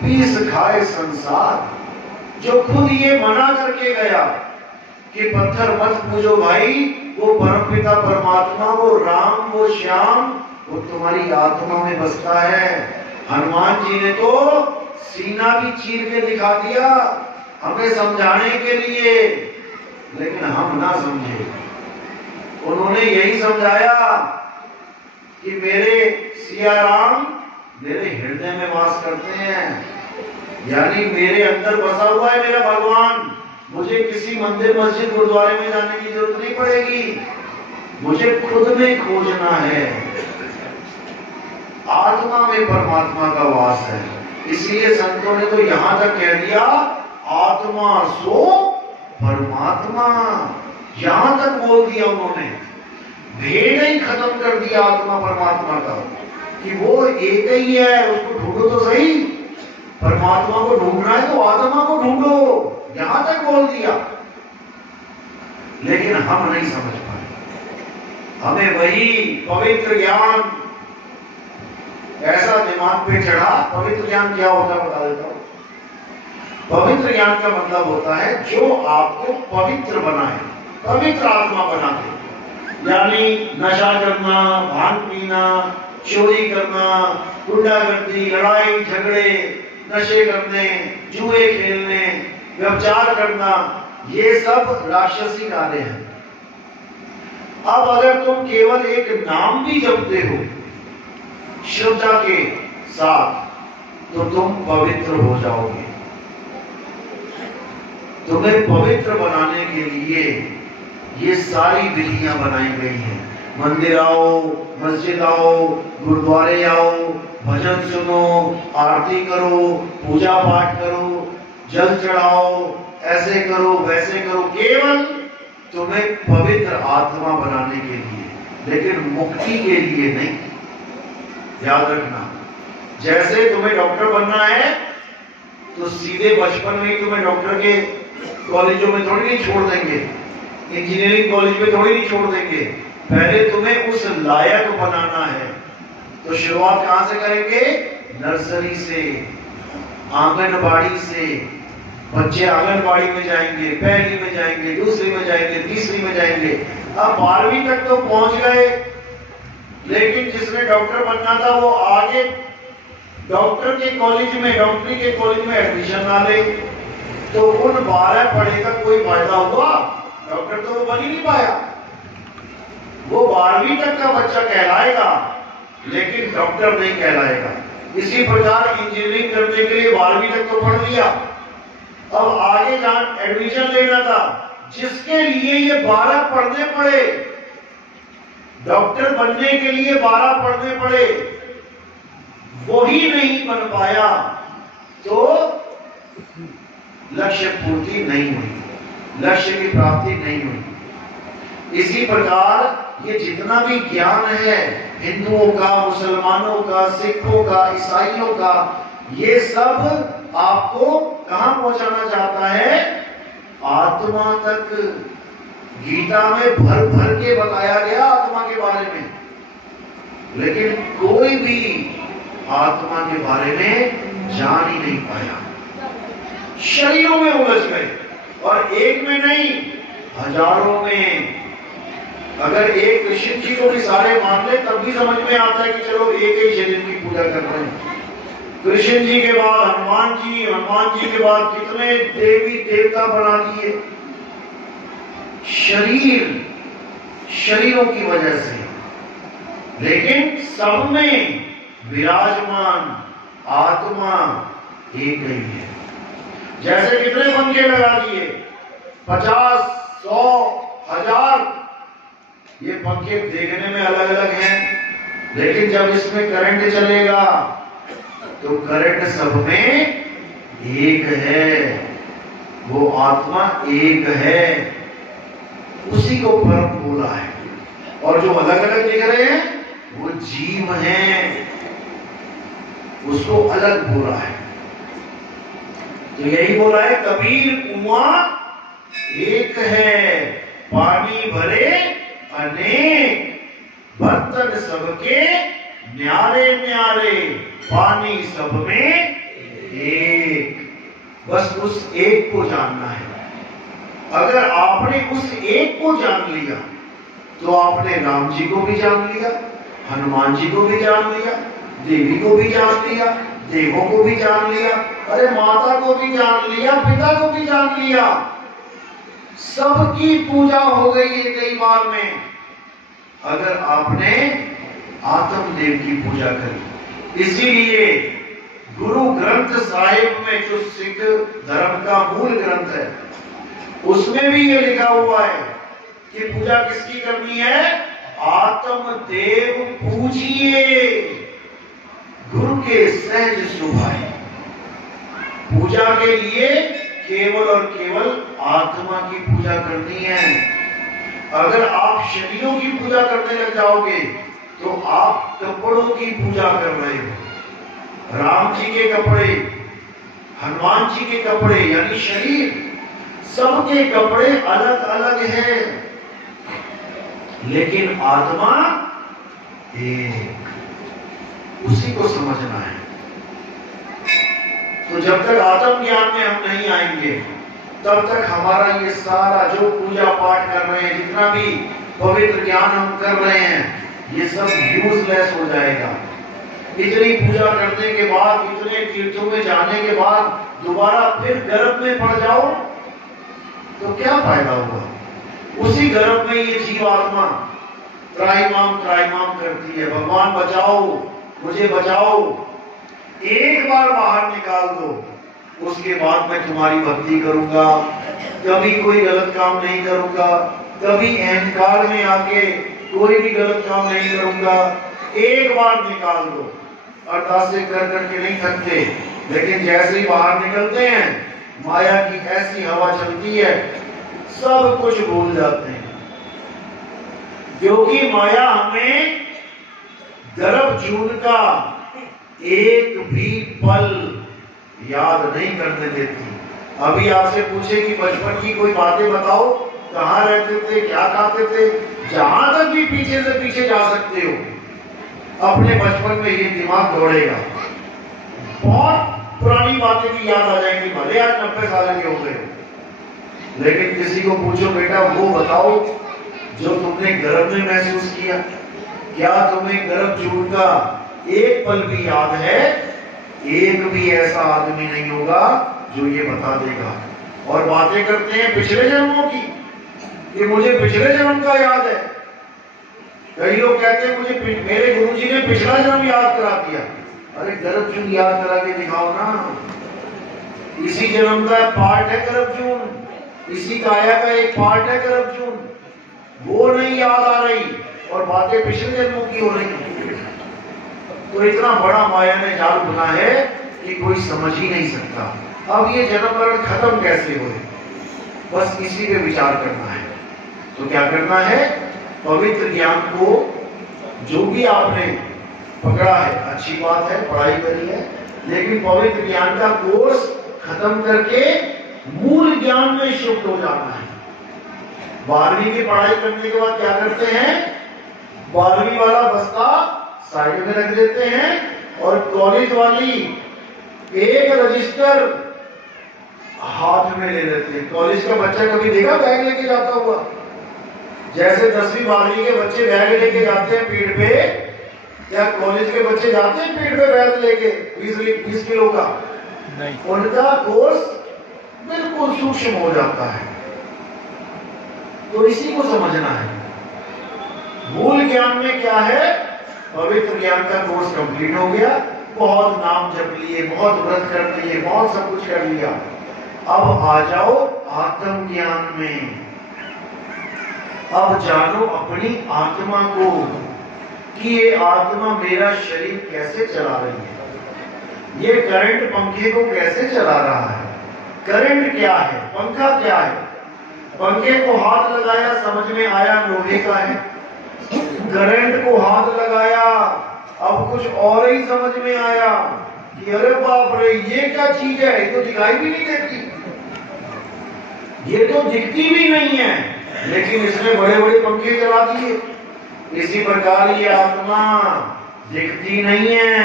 पीस खाए संसार। जो खुद ये मना करके गया कि पत्थर मत पूजो भाई, वो परमपिता परमात्मा, वो राम, वो श्याम, वो तुम्हारी आत्मा में बसता है। हनुमान जी ने तो सीना भी चीर के दिखा दिया हमें समझाने के लिए, लेकिन हम ना समझे। उन्होंने यही समझाया कि मेरे सिया राम मेरे हृदय में वास करते हैं, यानी मेरे अंदर बसा हुआ है मेरा भगवान। मुझे किसी मंदिर, मस्जिद, गुरुद्वारे में जाने की जरूरत नहीं पड़ेगी, मुझे खुद में खोजना है। आत्मा में परमात्मा का वास है। इसलिए संतों ने तो यहां तक कह दिया, आत्मा सो परमात्मा। यहां तक बोल दिया उन्होंने, भेद ही खत्म कर दिया आत्मा परमात्मा का, कि वो एक ही है, उसको ढूंढो तो सही। परमात्मा को ढूंढना है तो आत्मा को ढूंढो, यहां तक बोल दिया। लेकिन हम नहीं समझ पाए। हमें वही पवित्र ज्ञान ऐसा दिमाग पे चढ़ा। पवित्र ज्ञान क्या होता है बता देता हूं। पवित्र ज्ञान का मतलब होता है जो आपको पवित्र बनाए, पवित्र आत्मा बना दे। यानी नशा करना, भांग पीना, चोरी करना, गुंडागर्दी, लड़ाई झगड़े, नशे करने, जुए खेलने, व्यभिचार करना, ये सब राक्षसी कार्य हैं। अब अगर तुम केवल एक नाम भी जपते हो श्रद्धा के साथ, तो तुम पवित्र हो जाओगे। तुम्हें पवित्र बनाने के लिए ये सारी विधियां बनाई गई हैं। मंदिर आओ, मस्जिद आओ, गुरुद्वारे आओ, भजन सुनो, आरती करो, पूजा पाठ करो, जल चढ़ाओ, ऐसे करो वैसे करो, केवल तुम्हें पवित्र आत्मा बनाने के लिए, लेकिन मुक्ति के लिए नहीं। याद रखना, जैसे तुम्हें डॉक्टर बनना है तो सीधे बचपन में ही तुम्हें डॉक्टर के कॉलेजों में थोड़ी नहीं छोड़ देंगे, इंजीनियरिंग कॉलेज में थोड़ी नहीं छोड़ देंगे। पहले तुम्हें उस लायक बनाना है। तो शुरुआत कहां से करेंगे? नर्सरी से, आंगनबाड़ी से। बच्चे आंगनबाड़ी में जाएंगे, पहली में जाएंगे, दूसरी में जाएंगे, तीसरी में जाएंगे। अब 12वीं तक तो पहुंच गए, लेकिन जिसने डॉक्टर बनना था वो आगे डॉक्टर के कॉलेज में, डॉक्टरी के कॉलेज में एडमिशन ना ले, तो उन 12 पढ़े का कोई फायदा हुआ? डॉक्टर तो वो बन ही नहीं पाया। वो 12वीं तक का बच्चा कहलाएगा, लेकिन डॉक्टर नहीं कहलाएगा। इसी प्रकार इंजीनियरिंग करने के लिए 12वीं तक तो पढ़ लिया, अब आगे जहां एडमिशन लेना था, जिसके लिए ये 12 पढ़ने पड़े, डॉक्टर बनने के लिए 12 पढ़ने पड़े, वही नहीं बन पाया, तो लक्ष्य पूर्ति नहीं हुई, लक्ष्य की प्राप्ति नहीं हुई। इसी प्रकार ये जितना भी ज्ञान है हिंदुओं का, मुसलमानों का, सिखों का, ईसाइयों का, ये सब आपको कहां पहुंचाना चाहता है? आत्मा तक। गीता में भर भर के बताया गया आत्मा के बारे में, लेकिन कोई भी आत्मा के बारे में जान ही नहीं पाया। शरीरों में उलझ गए, और एक में नहीं, हजारों में। अगर एक कृष्ण जी को भी सारे मान ले तब भी समझ में आता है कि चलो एक ही शरीर की पूजा कर रहे हैं। कृष्ण जी के बाद हनुमान जी, हनुमान जी के बाद कितने देवी देवता बना दिए। शरीरों की वजह से, लेकिन सब में विराजमान आत्मा एक ही है। जैसे कितने पंखे लगा दिए, 50, 100, 1000, ये पंखे देखने में अलग अलग हैं, लेकिन जब इसमें करंट चलेगा तो करंट सब में एक है, वो आत्मा एक है, उसी को परम बोला है। और जो अलग अलग दिख रहे हैं वो जीव हैं, उसको अलग बोला है। तो यही बोला है कबीर, कुआं एक है, पानी भरे अनेक, बर्तन सबके न्यारे न्यारे, पानी सब में एक। बस उस एक को जानना है। अगर आपने उस एक को जान लिया तो आपने राम जी को भी जान लिया, हनुमान जी को भी जान लिया, देवी को भी जान लिया, देवों को भी जान लिया, अरे माता को भी जान लिया, पिता को भी जान लिया। सबकी पूजा हो गई एक ही बार में, अगर आपने आत्मदेव की पूजा करी। इसीलिए गुरु ग्रंथ साहिब में, जो सिख धर्म का मूल ग्रंथ है, उसमें भी ये लिखा हुआ है कि पूजा किसकी करनी है? आत्मदेव पूजिए, गुरु के सहज सुभाए। पूजा के लिए केवल और केवल आत्मा की पूजा करनी है। अगर आप शरीरों की पूजा करने लग जाओगे तो आप कपड़ों की पूजा कर रहे हो। राम जी के कपड़े, हनुमान जी के कपड़े, यानी शरीर, सबके कपड़े अलग अलग हैं, लेकिन आत्मा एक। उसी को समझना है। तो जब तक आत्म ज्ञान में हम नहीं आएंगे तब तक हमारा ये सारा जो पूजा पाठ कर रहे हैं, जितना भी पवित्र ज्ञान हम कर रहे हैं, ये सब यूजलेस हो जाएगा। इतनी पूजा करने के बाद, इतने तीर्थों में जाने के बाद दोबारा फिर गर्भ में पड़ जाओ तो क्या फायदा होगा? उसी गर्भ में ये जीवात्मा त्राहिमाम त्राहिमाम करती है, भगवान बचाओ, मुझे बचाओ। एक बार बाहर निकाल दो, उसके बाद मैं तुम्हारी भक्ति करूंगा, कभी कोई गलत काम नहीं करूंगा, कभी अहंकार में आके कोई भी गलत काम नहीं करूंगा। एक बार निकाल दो। अरदासें कर करके नहीं थकते, लेकिन जैसे ही बाहर निकलते हैं माया की ऐसी हवा चलती है, सब कुछ भूल जाते हैं। क्योंकि माया हमें गर्भ जून का एक भी पल याद नहीं करने देती। अभी आपसे पूछे कि बचपन की कोई बातें बताओ, कहाँ रहते थे, क्या खाते थे, जहां तक भी पीछे से पीछे जा सकते हो, अपने बचपन में ये दिमाग दौड़ेगा। बहुत पुरानी बातें भी याद आ जाएंगी, भले आज 90 साल के हो गए, लेकिन किसी को पूछो बेटा वो बताओ जो तुमने गर्भ में महसूस किया, क्या तुम्हें गर्भ जून का एक पल भी याद है? एक भी ऐसा आदमी नहीं होगा जो ये बता देगा। और बातें करते हैं पिछले जन्मों की, कि मुझे पिछले जन्म का याद है। कई लोग कहते हैं मुझे मेरे गुरुजी ने पिछला जन्म याद करा दिया। अरे गर्भ जून याद करा के दिखाओ ना। इसी जन्म का पार्ट है गर्भ जून, इसी काया का एक पार्ट है गर्भ जून। वो नहीं याद आ रही और बातें पिछले जन्मों की हो रही। तो इतना बड़ा माया ने जाल बुना है कि कोई समझ ही नहीं सकता। अब ये जन्म मरण खत्म कैसे हो, बस इसी पे विचार करना है। तो क्या करना है? पवित्र ज्ञान को जो भी आपने पकड़ा है, अच्छी बात है, पढ़ाई करी है, लेकिन पवित्र ज्ञान का कोर्स खत्म करके मूल ज्ञान में शिफ्ट हो जाना है। 12वीं की पढ़ाई करने के बाद क्या करते हैं? 12वीं वाला बस्ता साइड में रख देते हैं और कॉलेज वाली एक रजिस्टर हाथ में ले लेते हैं। कॉलेज का बच्चा कभी देखा बैग लेके जाता हुआ? जैसे 10वीं 12वीं के बच्चे बैग लेके जाते हैं पीठ पे, या कॉलेज के बच्चे जाते हैं पीठ पे बैग लेके 20 किलो का? नहीं। उनका कोर्स बिल्कुल सूक्ष्म हो जाता है। तो इसी को समझना है। मूल ज्ञान में क्या है? पवित्र ज्ञान का कोर्स कंप्लीट हो गया, बहुत नाम जप लिए, बहुत व्रत कर लिए, बहुत सब कुछ कर लिया। अब आ जाओ आत्म ज्ञान में। अब जानो अपनी आत्मा को कि ये आत्मा मेरा शरीर कैसे चला रही है, ये करंट पंखे को कैसे चला रहा है। करंट क्या है, पंखा क्या है? पंखे को हाथ लगाया, समझ में आया लोहे का है। करंट को हाथ लगाया, अब कुछ और ही समझ में आया कि अरे बाप रे ये क्या चीज है, ये तो दिखाई भी नहीं देती, ये तो दिखती भी नहीं है, लेकिन इसने बड़े बड़े पंखे चला दिए। इसी प्रकार ये आत्मा दिखती नहीं है,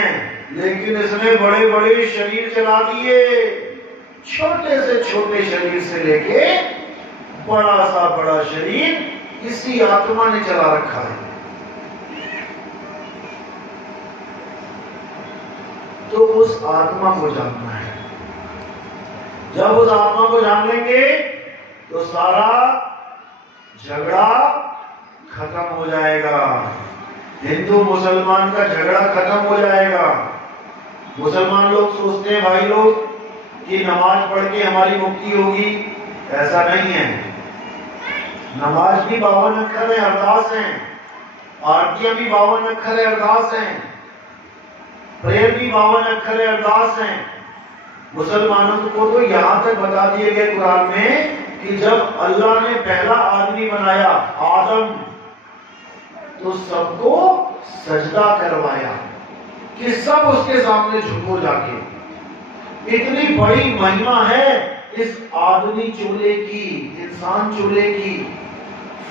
लेकिन इसने बड़े बड़े शरीर चला दिए। छोटे से छोटे शरीर से लेके बड़ा सा बड़ा शरीर इसी आत्मा ने चला रखा है। तो उस आत्मा को जानना है। जब उस आत्मा को जान लेंगे तो सारा झगड़ा खत्म हो जाएगा। हिंदू मुसलमान का झगड़ा खत्म हो जाएगा। मुसलमान लोग सोचते हैं भाई लोग कि नमाज पढ़ के हमारी मुक्ति होगी, ऐसा नहीं है। नमाज भी 52 अक्षर है, अरदास है। आरतियां भी 52 अक्षर है, अरदास है। प्रेयर भी 52 अक्षर है, अरदास है। मुसलमानों को तो यहां तक बता दिए गए कुरान में कि जब अल्लाह ने पहला आदमी बनाया आदम, तो सबको सजदा करवाया कि सब उसके सामने झुको जाके। इतनी बड़ी महिमा है इस आदमी चूल्हे की, इंसान चूल्हे की।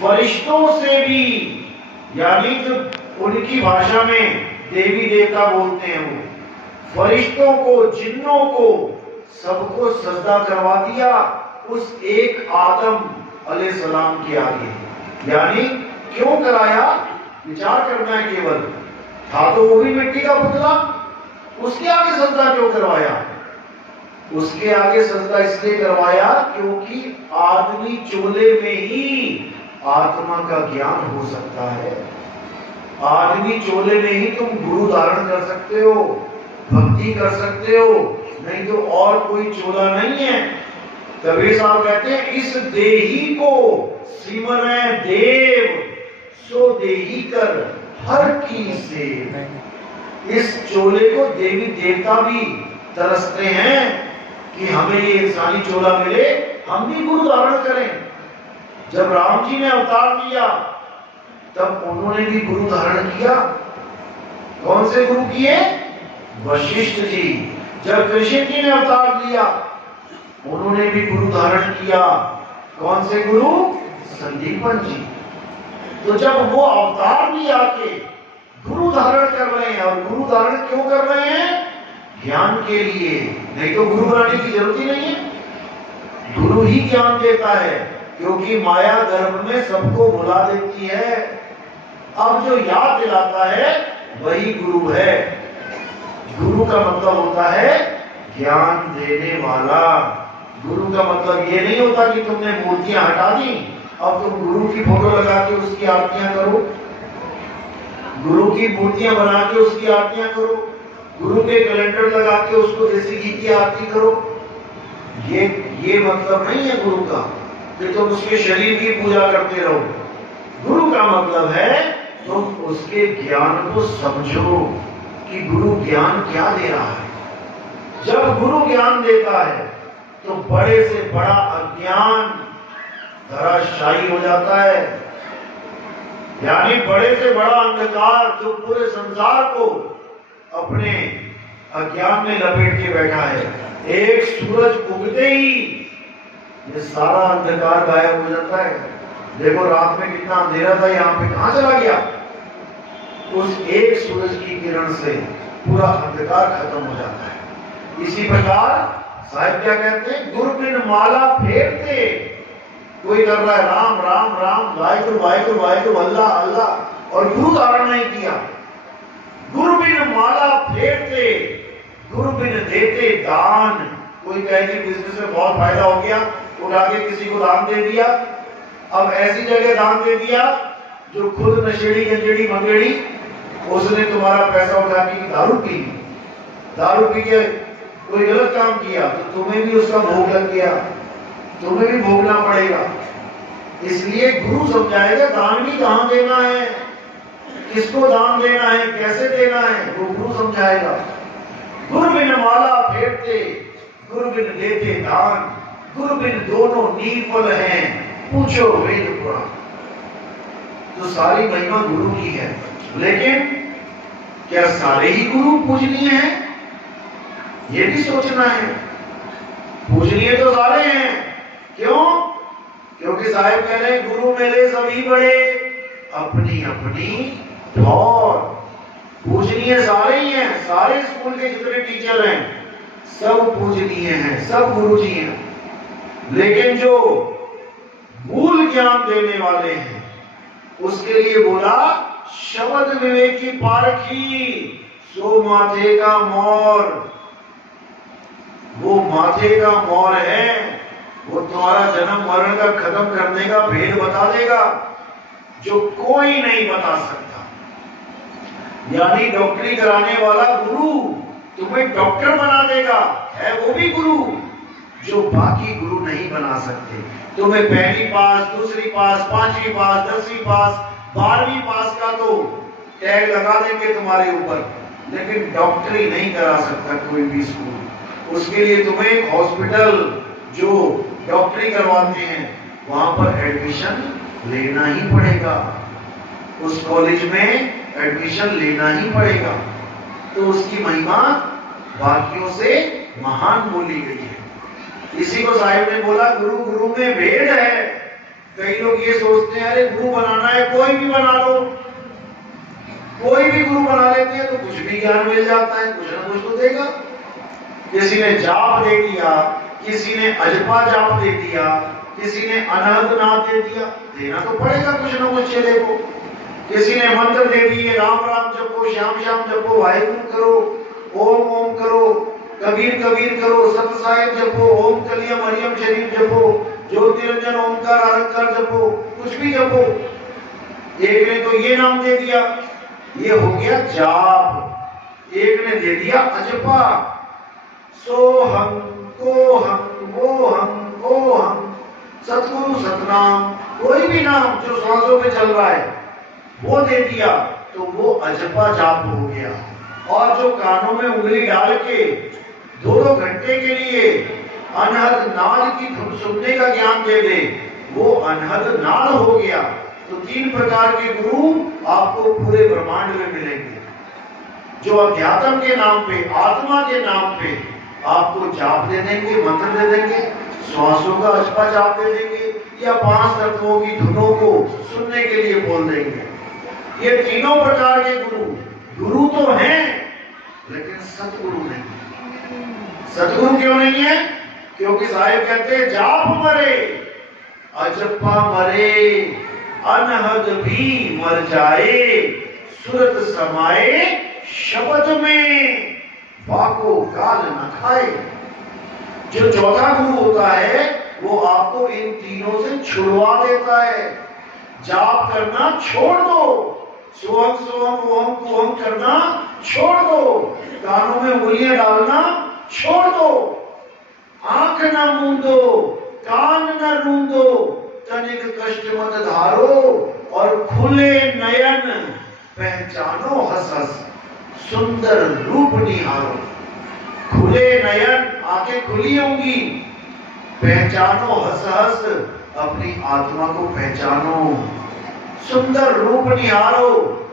फरिश्तों से भी, यानी तो उनकी भाषा में देवी देवता बोलते हैं वो, फरिश्तों को, जिन्नों को, सबको सजदा करवा दिया उस एक आदम अलैहिस्सलाम के आगे। यानी क्यों कराया? विचार करना है केवल। था तो वो भी मिट्टी का पुतला, उसके आगे सजदा क्यों करवाया? उसके आगे सजदा इसलिए करवाया क्योंकि आदमी चोले में ही आत्मा का ज्ञान हो सकता है। आदमी चोले में ही तुम गुरु धारण कर सकते हो, भक्ति कर सकते हो, नहीं तो और कोई चोला नहीं है। कबीर साहब कहते हैं इस देही को सिमरै देव, सो देही कर हर की सेव। इस चोले को देवी देवता भी तरसते हैं कि हमें ये इंसानी चोला मिले, हम भी गुरु धारण करें। जब राम जी ने अवतार लिया तब उन्होंने भी गुरु धारण किया। कौन से गुरु किए? वशिष्ठ जी। जब कृष्ण जी ने अवतार लिया उन्होंने भी गुरु धारण किया। कौन से गुरु? संदीपन जी। तो जब वो अवतार भी आके गुरु धारण कर रहे हैं, और गुरु धारण क्यों कर रहे हैं? ज्ञान के लिए, नहीं तो गुरु बनाने की जरूरत ही नहीं है। गुरु ही ज्ञान देता है, क्योंकि माया गर्भ में सबको भुला देती है। अब जो याद दिलाता है वही गुरु है। गुरु का मतलब होता है ज्ञान देने वाला। गुरु का मतलब ये नहीं होता कि तुमने मूर्तियां हटा दी, अब तुम गुरु की फोटो लगा के उसकी आरतियां करो, गुरु की मूर्तियां बना के उसकी आरतियां करो, गुरु के कैलेंडर लगा के उसको देसी घी की आरती करो। ये मतलब नहीं है गुरु का कि तुम उसके शरीर की पूजा करते रहो। गुरु का मतलब है तुम उसके ज्ञान को समझो कि गुरु ज्ञान क्या दे रहा है। जब गुरु ज्ञान देता है तो बड़े से बड़ा अज्ञान धराशायी हो जाता है। यानी बड़े से बड़ा अंधकार जो पूरे संसार को अपने अज्ञान में लपेट के बैठा है, एक सूरज उगते ही ये सारा अंधकार गायब हो जाता है। देखो रात में कितना अंधेरा था, यहाँ पे कहां चला गया? उस एक सूरज की किरण से पूरा अंधकार खत्म हो जाता है। इसी प्रकार साहिब क्या कहते हैं? गुरु बिन माला फेरते, कोई कर रहा है राम राम राम, वाहिगुरु वाहिगुरु वाहिगुरु, अल्लाह अल्लाह, और गुरु धारण नहीं किया। गुरु बिन माला फेरते, गुरु बिन देते दान। कोई कहे कि बिजनेस में बहुत फायदा हो गया, उठा के किसी को दान दे दिया। अब ऐसी जगह दान दे दिया जो खुद नशेड़ी गंजेड़ी मंगेड़ी, उसने तुम्हारा पैसा उठा के दारू पी, दारू पी के कोई गलत काम किया तो तुम्हें भी उसका भोग लग गया, तुम्हें भी भोगना पड़ेगा। इसलिए गुरु समझाएगा दान भी कहां देना है, किसको दान देना है, कैसे देना है, वो गुरु समझाएगा। गुरु बिन माला फेरते, गुरु बिन देते दान, गुरु बिन दोनों नीफल हैं, पूछो वेद पुराण। तो सारी महिमा गुरु की है, लेकिन क्या सारे ही गुरु पूजनीय हैं? ये भी सोचना है। पूजनीय तो सारे हैं। क्यों? क्योंकि साहिब कह रहे हैं गुरु मेरे सभी बड़े, अपनी अपनी और। पूजनीय सारे ही हैं, सारे स्कूल के जितने टीचर हैं सब पूजनीय हैं, सब गुरु जी हैं। लेकिन जो मूल ज्ञान देने वाले हैं उसके लिए बोला शब्द विवेकी पारखी, सो माथे का मोर। वो माथे का मोर है, वो तुम्हारा जन्म मरण का खत्म करने का भेद बता देगा जो कोई नहीं बता सकता। यानी डॉक्टरी कराने वाला गुरु तुम्हें डॉक्टर बना देगा, है वो भी गुरु जो बाकी गुरु नहीं बना सकते। तुम्हें पहली पास, दूसरी पास, पांचवी पास, 10वीं पास, 12वीं पास का तो टैग लगा देंगे तुम्हारे ऊपर, लेकिन डॉक्टरी नहीं करा सकता कोई भी स्कूल। उसके लिए तुम्हें हॉस्पिटल जो डॉक्टरी करवाते हैं वहां पर एडमिशन लेना ही पड़ेगा, उस कॉलेज में एडमिशन लेना ही पड़ेगा। तो उसकी महिमा बाकियों से महान बोली गई है। इसी को साहिब ने बोला गुरु गुरु में भेद है। कई लोग ये सोचते हैं अरे गुरु बनाना है कोई भी बना लो, कोई भी गुरु बना लेते हैं तो कुछ भी ज्ञान मिल जाता है, कुछ ना कुछ तो देगा। किसी ने जाप दे दिया, किसी ने अजपा जाप दे दिया, किसी ने अनहद नाम दे दिया, देना तो पड़ेगा कुछ ना कुछ चले को। किसी ने मंत्र दे दिए, राम राम जपो, श्याम श्याम जपो, वाहिगुरु करो, ओम ओम करो, कबीर कबीर करो, सत साहिब जपो, ओम कलियम हरियम शरीफ जपो, ज्योतिरंजन ओमकार अलंकार जपो, कुछ भी जपो। एक ने तो ये नाम दे दिया, ये हो गया जाप। एक ने दे दिया अजपा, सोहम कोहम वोहम ओहम, सतगुरु सतनाम, कोई भी नाम जो श्वासों में चल रहा है वो दे दिया, तो वो अजपा जाप हो गया। और जो कानों में उंगली डाल के 2-2 घंटे के लिए अनहद नाद की धुन सुनने का ज्ञान दे दे, वो अनहद नाद हो गया। तो 3 प्रकार के गुरु आपको पूरे ब्रह्मांड में मिलेंगे, जो अध्यात्म के नाम पे, आत्मा के नाम पे आपको जाप दे देंगे, मंत्र दे देंगे, श्वासों का अजपा जाप दे देंगे, या 5 तत्वों की धुनों को सुनने के लिए बोल देंगे। ये तीनों प्रकार के गुरु तो हैं, लेकिन सतगुरु नहीं। सतगुरु क्यों नहीं है? क्योंकि साहिब कहते हैं जाप मरे, अजपा मरे, अनहद भी मर जाए, सुरत समाए शब्द में, वाको काल न खाए। जो चौथा गुरु होता है वो आपको इन तीनों से छुड़वा देता है। जाप करना छोड़ दो, सोहम सोहम ओहम कोहम करना छोड़ दो, कानों में उंगलियां डालना छोड़ दो, आंख न मूंदो, कान न रूंदो, तनिक कष्ट मत धारो, और खुले नयन पहचानो हंस हंस, सुंदर रूप निहारो। खुले नयन, आंखें खुली होंगी, पहचानो हंस हंस, अपनी आत्मा को पहचानो, सुंदर रूप निहारो,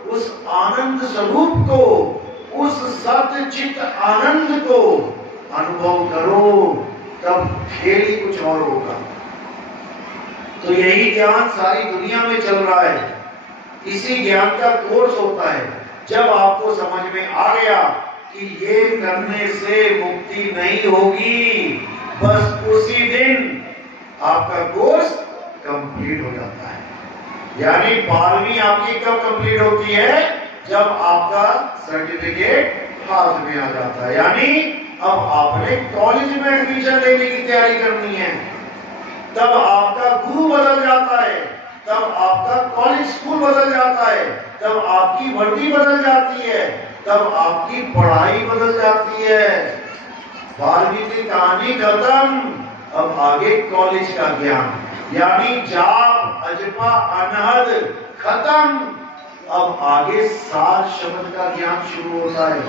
उस आनंद स्वरूप को, उस सत्य चित्त आनंद को अनुभव करो, तब खेल ही कुछ और होगा। तो यही ज्ञान सारी दुनिया में चल रहा है, इसी ज्ञान का कोर्स होता है। जब आपको समझ में आ गया कि ये करने से मुक्ति नहीं होगी, बस उसी दिन आपका कोर्स कंप्लीट हो जाता है। यानी 12वीं आपकी कब कंप्लीट होती है? जब आपका सर्टिफिकेट हाथ में आ जाता है। यानी अब आपने कॉलेज में एडमिशन लेने की तैयारी करनी है, तब आपका गुरु बदल जाता है, तब आपका कॉलेज स्कूल बदल जाता है, तब आपकी वर्दी बदल जाती है, तब आपकी पढ़ाई बदल जाती है। 12वीं की कहानी खत्म, अब आगे कॉलेज का ज्ञान, यानी जाप अजपा अनहद खत्म, अब आगे 7 शब्द का ज्ञान शुरू होता है।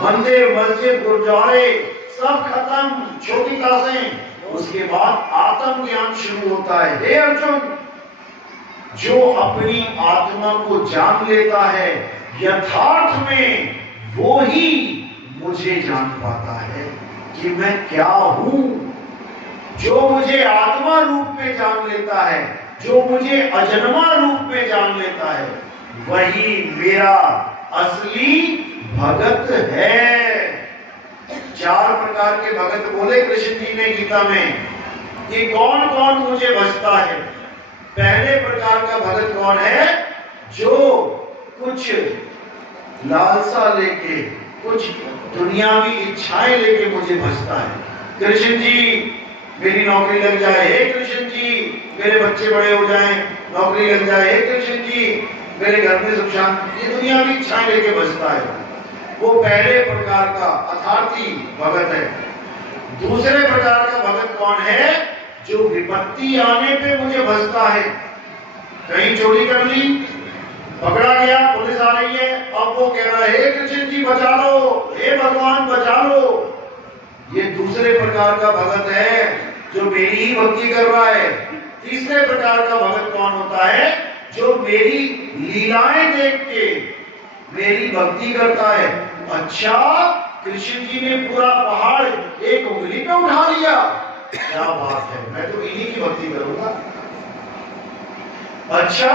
मंदिर मस्जिद गुरुद्वारे सब खत्म, छोटी क्लासें, उसके बाद आत्म ज्ञान शुरू होता है। हे अर्जुन, जो अपनी आत्मा को जान लेता है यथार्थ में, वो ही मुझे जान पाता है कि मैं क्या हूं। जो मुझे आत्मा रूप में जान लेता है, जो मुझे अजन्मा रूप में जान लेता है, वही मेरा असली भगत है। 4 प्रकार के भगत बोले कृष्ण जी ने गीता में कि कौन कौन मुझे भजता है। पहले प्रकार का भगत कौन है? जो कुछ लालसा लेके, कुछ दुनियावी इच्छाएं लेके मुझे भजता है। कृष्ण जी मेरी नौकरी लग जाए, हे कृष्ण जी मेरे बच्चे बड़े हो जाएं, नौकरी लग जाए, हे कृष्ण जी मेरे घर में सुख शांति, ये दुनियावी इच्छाएं लेके भजता है। वो पहले प्रकार का अर्थार्थी भगत है। दूसरे प्रकार का भगत कौन है? जो विपत्ति आने पे मुझे भजता है। कहीं चोरी कर ली, पकड़ा गया, पुलिस आ रही है, अब वो कह रहा है हे कृष्ण जी बचा लो, हे भगवान बचा लो। ये दूसरे प्रकार का भगत है जो मेरी ही भक्ति कर रहा है। तीसरे प्रकार का भगत कौन होता है? जो मेरी लीलाएं देख के मेरी भक्ति करता है। अच्छा, कृष्ण जी ने पूरा पहाड़ एक उंगली पे उठा लिया, क्या बात है, मैं तो इन्हीं की भक्ति करूंगा। अच्छा,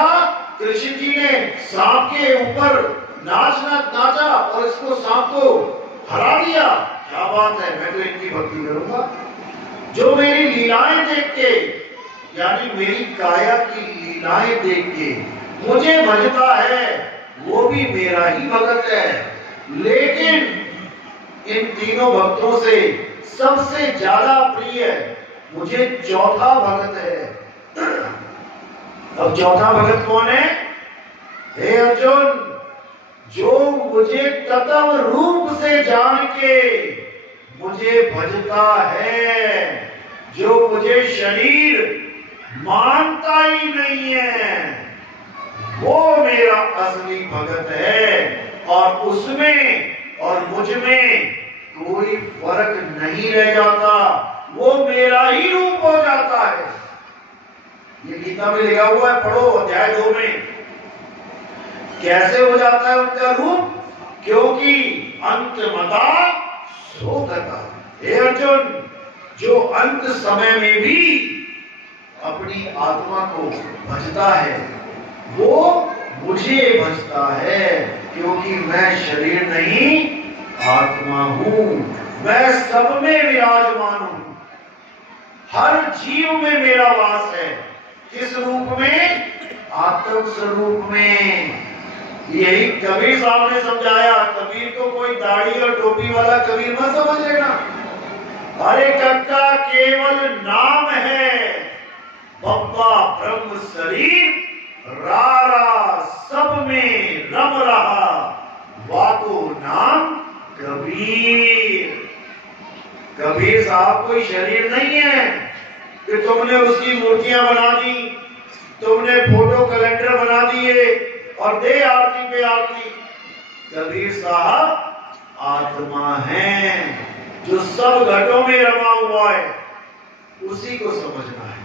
कृष्ण जी ने सांप के ऊपर नाचा और इसको सांप को हरा दिया, क्या बात है, मैं तो इनकी भक्ति करूंगा। जो मेरी लीलाएं देख के, यानी मेरी काया की लीलाएं देख के मुझे भजता है, वो भी मेरा ही भगत है। लेकिन इन तीनों भक्तों से सबसे ज्यादा प्रिय मुझे चौथा भगत है। अब चौथा भगत कौन है? हे अर्जुन, जो मुझे तत्व रूप से जान के मुझे भजता है, जो मुझे शरीर मानता ही नहीं है, वो मेरा असली भगत है। और उसमें और मुझ में कोई फर्क नहीं रह जाता, वो मेरा ही रूप हो जाता है। ये गीता में लिखा हुआ है, पढ़ो अध्याय 2 में। कैसे हो जाता है उनका रूप? क्योंकि अंतमता सोगता। हे अर्जुन, जो अंत समय में भी अपनी आत्मा को भजता है, वो मुझे भजता है, क्योंकि मैं शरीर नहीं आत्मा हूं। मैं सब में विराजमान हूं, हर जीव में मेरा वास है। किस रूप में? आत्म स्वरूप में। यही कबीर साहब ने समझाया। कबीर को कोई दाढ़ी और टोपी वाला कबीर मत समझ लेना। अरे कक्का केवल नाम है, बप्पा ब्रह्म शरीर रारा सब में रम रहा, वाको नाम कबीर। कबीर साहब कोई शरीर नहीं है कि तुमने उसकी मूर्तियां बना दी, तुमने फोटो कैलेंडर बना दिए और दे आरती पे आरती। कबीर साहब आत्मा है, जो सब घटों में रमा हुआ है, उसी को समझना है।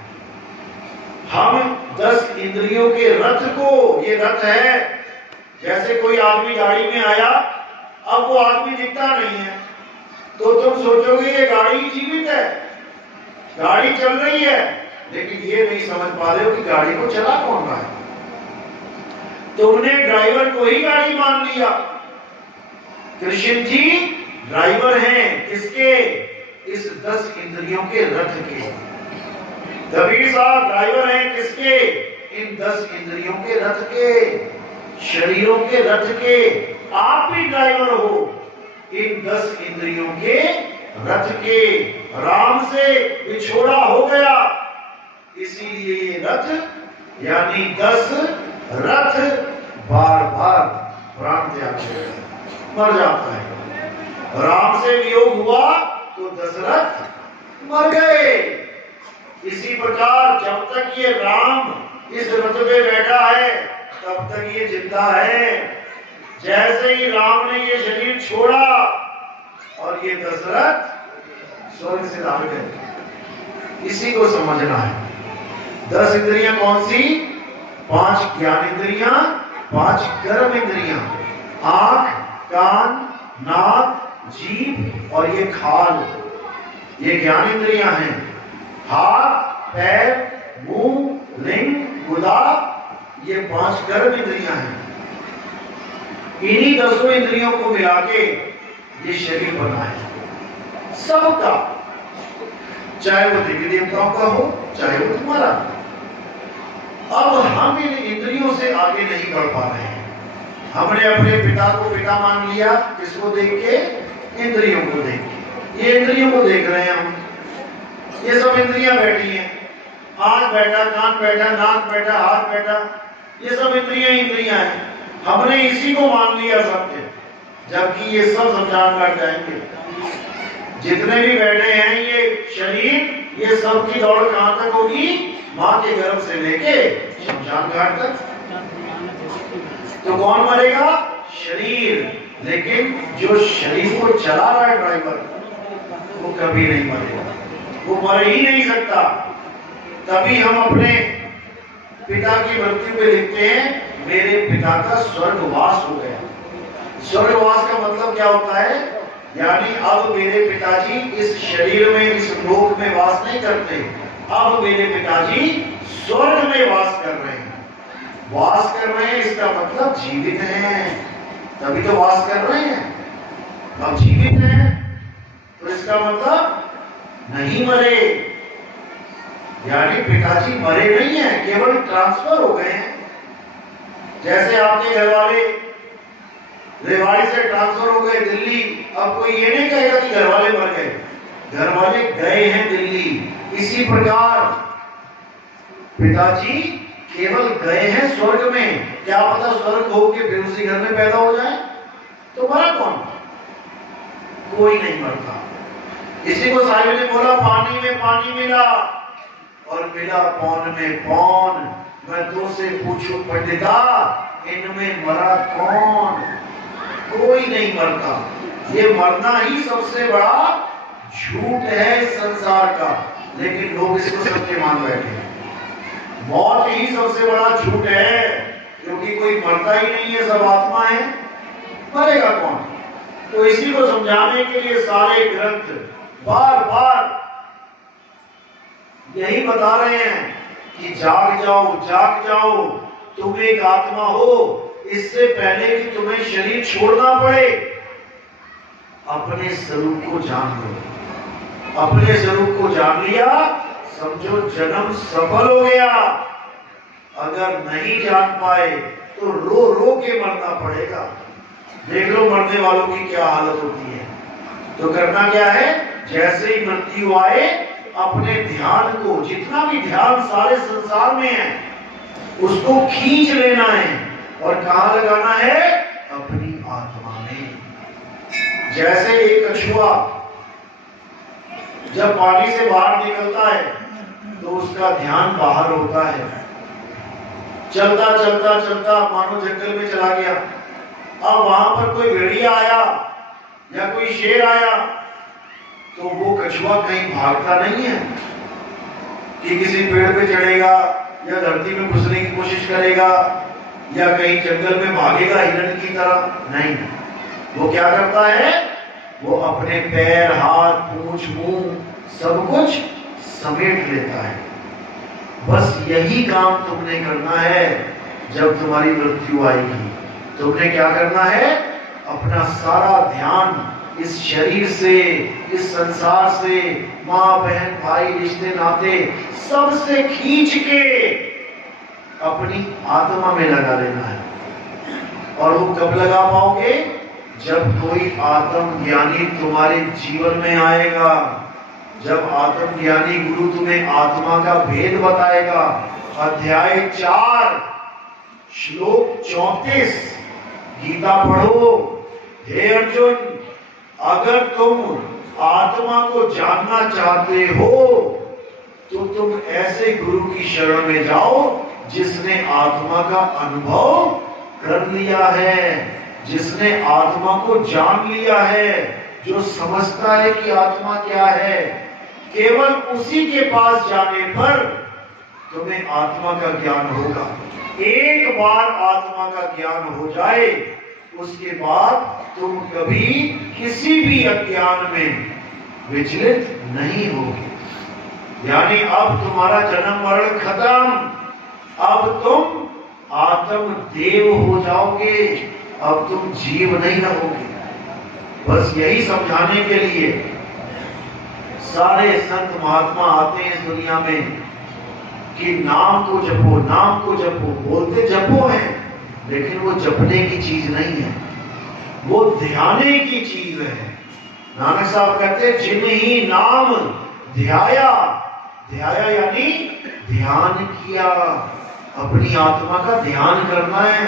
हम 10 इंद्रियों के रथ को, ये रथ है, जैसे कोई आदमी गाड़ी में आया, अब वो आदमी दिखता नहीं है, तो तुम सोचोगे ये गाड़ी जीवित है, गाड़ी चल रही है, लेकिन ये नहीं समझ पा रहे हो कि गाड़ी को चला कौन रहा है। तुमने ड्राइवर को ही गाड़ी मान लिया। कृष्ण जी ड्राइवर हैं, किसके? इस 10 इंद्रियों के रथ के। कबीर साहब ड्राइवर हैं, किसके? इन 10 इंद्रियों के रथ के, शरीरों के रथ के। आप भी ड्राइवर हो इन 10 इंद्रियों के रथ के। राम से विछोड़ा हो गया, इसीलिए ये रथ यानी 10 रथ बार बार प्राण त्याग मर जाता है। राम से वियोग हुआ तो दशरथ मर गए। इसी प्रकार जब तक ये राम इस रथ पे बैठा है, तब तक ये जिंदा है। जैसे ही राम ने ये शरीर छोड़ा और ये दशरथ स्वर्ग से भाग गए। इसी को समझना है। 10 इंद्रियां कौन सी? 5 ज्ञान इंद्रियां, 5 कर्म इंद्रियां, आंख, कान, नाक, जीभ और ये खाल, ये ज्ञान इंद्रियां हैं। हाथ, पैर, मुंह, लिंग, गुदा, ये 5 कर्म इंद्रियां हैं। इन्हीं 10 इंद्रियों को मिला के ये शरीर बना है सबका, चाहे वो देवी देवताओं का हो, चाहे वो तुम्हारा। अब हम इन इंद्रियों से आगे नहीं बढ़ पा रहे हैं। हमने अपने पिता को पिता मान लिया, किसको देख के? इंद्रियों को देख के। ये इंद्रियों को देख रहे हैं हम। ये सब इंद्रियां बैठी हैं, आंख बैठा, कान बैठा, नाक बैठा, हाथ बैठा, ये सब इंद्रियां हैं। हमने इसी को मान लिया सत्य, जबकि ये सब शमशान घाट जाएंगे। जितने भी बैठे हैं ये शरीर, ये सब की दौड़ कहां तक होगी? मां के गर्भ से लेके शमशान घाट तक। तो कौन मरेगा? शरीर। लेकिन जो शरीर को चला रहा है ड्राइवर, वो कभी नहीं मरेगा, वो मर ही नहीं सकता। तभी हम अपने पिता की मृत्यु पे लिखते हैं मेरे पिता का स्वर्गवास हो गया। स्वर्गवास का मतलब क्या होता है? यानी अब मेरे पिताजी इस शरीर में, इस लोक में वास नहीं करते, अब मेरे पिताजी स्वर्ग में वास कर रहे हैं। वास कर रहे हैं इसका मतलब जीवित हैं। तभी तो वास कर रहे हैं, अब जीवित हैं, तो इसका मतलब नहीं मरे, यानी पिताजी मरे नहीं है, केवल ट्रांसफर हो गए हैं। जैसे आपके घर वाले रेवाड़ी से ट्रांसफर हो गए दिल्ली, अब कोई ये नहीं कहेगा कि घर वाले मर गए, घर वाले गए हैं दिल्ली। इसी प्रकार पिताजी केवल गए हैं स्वर्ग में, क्या पता स्वर्ग होके फिर उसी घर में पैदा हो जाए, तो मरा कौन? कोई नहीं मरता। इसी को साहिब ने बोला, पानी में पानी मिला और मिला पौन में पौन, मैं तो से पूछूं पंडिता इनमें मरा कौन? कोई नहीं मरता। ये मरना ही सबसे बड़ा झूठ है संसार का, लेकिन लोग इसको सत्य मान बैठे हैं। मौत ही सबसे बड़ा झूठ है, क्योंकि कोई मरता ही नहीं है, सब आत्मा है, मरेगा कौन? तो इसी को समझाने के लिए सारे ग्रंथ बार बार यही बता रहे हैं कि जाग जाओ, तुम एक आत्मा हो। इससे पहले कि तुम्हें शरीर छोड़ना पड़े, अपने स्वरूप को जान लो। अपने स्वरूप को जान लिया, समझो जन्म सफल हो गया। अगर नहीं जान पाए तो रो रो के मरना पड़ेगा। देख लो मरने वालों की क्या हालत होती है। तो करना क्या है, जैसे ही मृत्यु आए अपने ध्यान को, जितना भी ध्यान सारे संसार में है, उसको खींच लेना है और कहां लगाना है? अपनी आत्मा में। जैसे एक कछुआ जब पानी से बाहर निकलता है तो उसका ध्यान बाहर होता है, चलता चलता चलता मानो जंगल में चला गया। अब वहां पर कोई भेड़िया आया या कोई शेर आया तो वो कछुआ कहीं भागता नहीं है कि किसी पेड़ पे चढ़ेगा या धरती में घुसने की कोशिश करेगा या कहीं जंगल में भागेगा हिरण की तरह। नहीं, वो क्या करता है? वो अपने पैर, हाथ, पूंछ, मुंह सब कुछ समेट लेता है। बस यही काम तुमने करना है। जब तुम्हारी मृत्यु आएगी तुमने क्या करना है? अपना सारा ध्यान इस शरीर से, इस संसार से, माँ बहन भाई रिश्ते नाते सबसे खींच के अपनी आत्मा में लगा लेना है। और वो कब लगा पाओगे? जब कोई आत्म ज्ञानी तुम्हारे जीवन में आएगा, जब आत्म ज्ञानी गुरु तुम्हें आत्मा का भेद बताएगा। अध्याय 4 श्लोक 34 गीता पढ़ो। हे अर्जुन, अगर तुम आत्मा को जानना चाहते हो तो तुम ऐसे गुरु की शरण में जाओ जिसने आत्मा का अनुभव कर लिया है, जिसने आत्मा को जान लिया है, जो समझता है कि आत्मा क्या है। केवल उसी के पास जाने पर तुम्हें आत्मा का ज्ञान होगा। एक बार आत्मा का ज्ञान हो जाए उसके बाद तुम कभी किसी भी अज्ञान में विचलित नहीं होगे। यानी अब तुम्हारा जन्म मरण खत्म, अब तुम आत्म देव हो जाओगे, अब तुम जीव नहीं रहोगे। बस यही समझाने के लिए सारे संत महात्मा आते हैं इस दुनिया में कि नाम को जपो, नाम को जपो। बोलते जपो है, लेकिन वो जपने की चीज नहीं है, वो ध्याने की चीज है। नानक साहब कहते जिन ही नाम ध्याया, ध्याया यानी ध्यान किया। अपनी आत्मा का ध्यान करना है,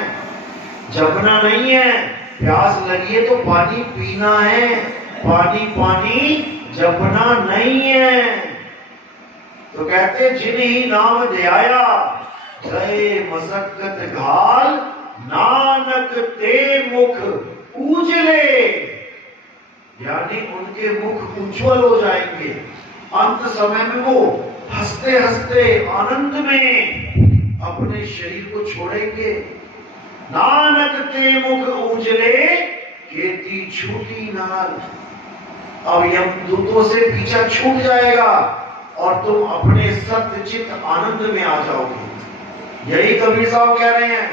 जपना नहीं है। प्यास लगी है तो पानी पीना है, पानी पानी जपना नहीं है। तो कहते जिन ही नाम ध्याया, गए मसक्कत घाल, नानक ते मुख उजले। यानी उनके मुख उज्जवल हो जाएंगे। अंत समय में वो हंसते हंसते आनंद में अपने शरीर को छोड़ेंगे। नानक ते मुख उजले, केती छूटी नाल। अब यमदूतों से पीछा छूट जाएगा और तुम अपने सत्य चित्त आनंद में आ जाओगे। यही कबीर साहब कह रहे हैं,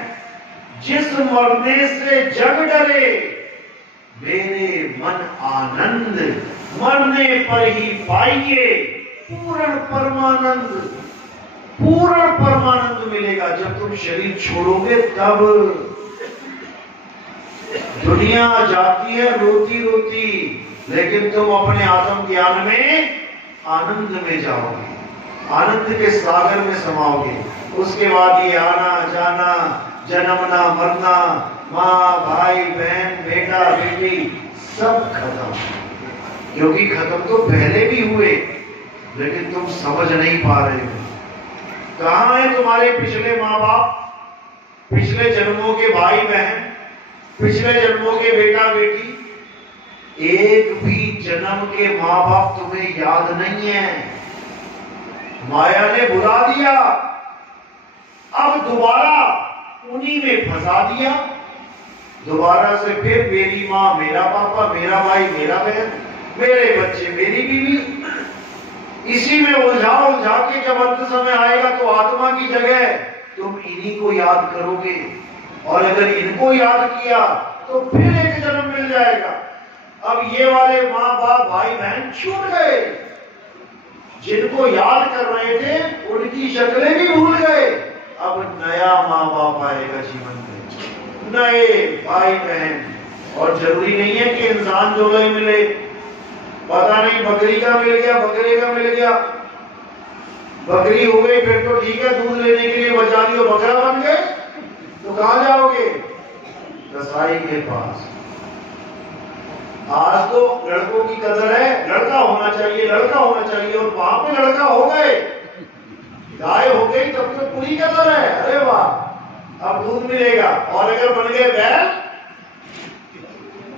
जिस मरने से जग डरे, मेरे मन आनंद मरने पर ही पाइए पूर्ण परमानंद। पूर्ण परमानंद मिलेगा जब तुम शरीर छोड़ोगे तब। दुनिया जाती है रोती रोती, लेकिन तुम अपने आत्म ज्ञान में आनंद में जाओगे, आनंद के सागर में समाओगे। उसके बाद ये आना जाना, जन्मना मरना, माँ भाई बहन बेटा बेटी सब खत्म। क्योंकि खत्म तो पहले भी हुए, लेकिन तुम समझ नहीं पा रहे हो। कहां है तुम्हारे पिछले माँ बाप, पिछले जन्मों के भाई बहन, पिछले जन्मों के बेटा बेटी? एक भी जन्म के माँ बाप तुम्हें याद नहीं है। माया ने बुला दिया, अब दोबारा उन्हीं में फंसा दिया। दोबारा से फिर मेरी माँ मेरा पापा, मेरा भाई मेरा बहन, मेरे बच्चे मेरी बीवी, इसी में उलझा उलझा के जब अंत समय आएगा तो आत्मा की जगह तुम इन्हीं को याद करोगे। और अगर इनको याद किया तो फिर एक जन्म मिल जाएगा। अब ये वाले माँ बाप भाई बहन छूट गए, जिनको याद कर रहे थे उनकी शक्लें भी भूल गए। अब नया माँ बाप आएगा जीवन में, नए भाई बहन। और जरूरी नहीं है कि इंसान जो गए मिले, पता नहीं बकरी का मिल गया, बकरे का मिल गया, बकरी हो गई फिर तो ठीक है, दूध लेने के लिए बचा लियो, बकरा बन गए तो कहां जाओगे? कसाई के पास। आज तो लड़कों की कदर है, लड़का होना चाहिए, लड़का होना चाहिए, और वहां पे लड़का हो गए, गाय हो गई तब तो पूरी कदर है। अरे वाह, अब दूध मिलेगा। और अगर बन गए बैल,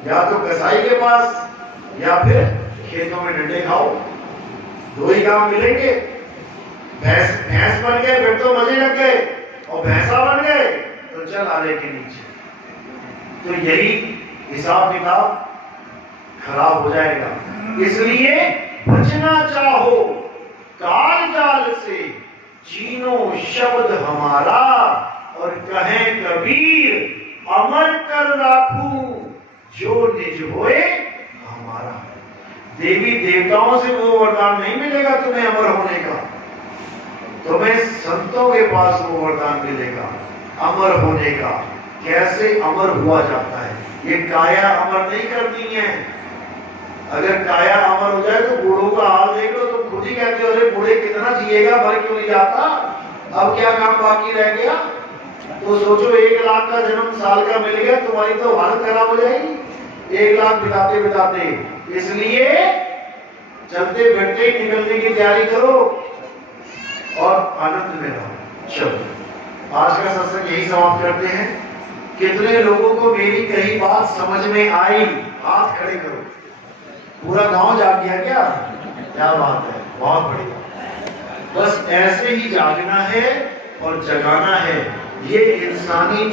या तो कसाई के पास या फिर खेतों में डंडे खाओ, दो ही काम मिलेंगे। भैंस बन गए फिर तो मजे लग गए, और भैंसा बन गए तो चल आले के नीचे। तो यही हिसाब किताब खराब हो जाएगा। इसलिए बचना चाहो काल जाल से, चीनो शब्द हमारा, और कहे कबीर अमर कर राखू जो निज होए हमारा। देवी देवताओं से वो वरदान नहीं मिलेगा तुम्हें अमर होने का, तुम्हें संतों के पास वो वरदान मिलेगा अमर होने का। कैसे अमर हुआ जाता है? ये काया अमर नहीं करती है। अगर काया अमर हो जाए तो बूढ़ों का हाल देख लो, तुम खुद ही कहते हो अरे बूढ़े कितना जिएगा, मर क्यों नहीं जाता, अब क्या काम बाकी रह गया? तो सोचो 1 लाख का जन्म साल का मिल गया, तुम्हारी तो हालत खराब हो जाएगी 1 लाख बिताते बिताते। इसलिए चलते फिरते ही निकलने की तैयारी करो और आनंद में रहो। चलो आज का सत्संग यही समाप्त करते हैं। कितने लोगों को मेरी कही बात समझ में आई? हाथ खड़े करो। पूरा गांव जाग गया क्या? क्या बात है, बहुत बढ़िया। बस ऐसे ही जागना है और जगाना है। ये इंसानी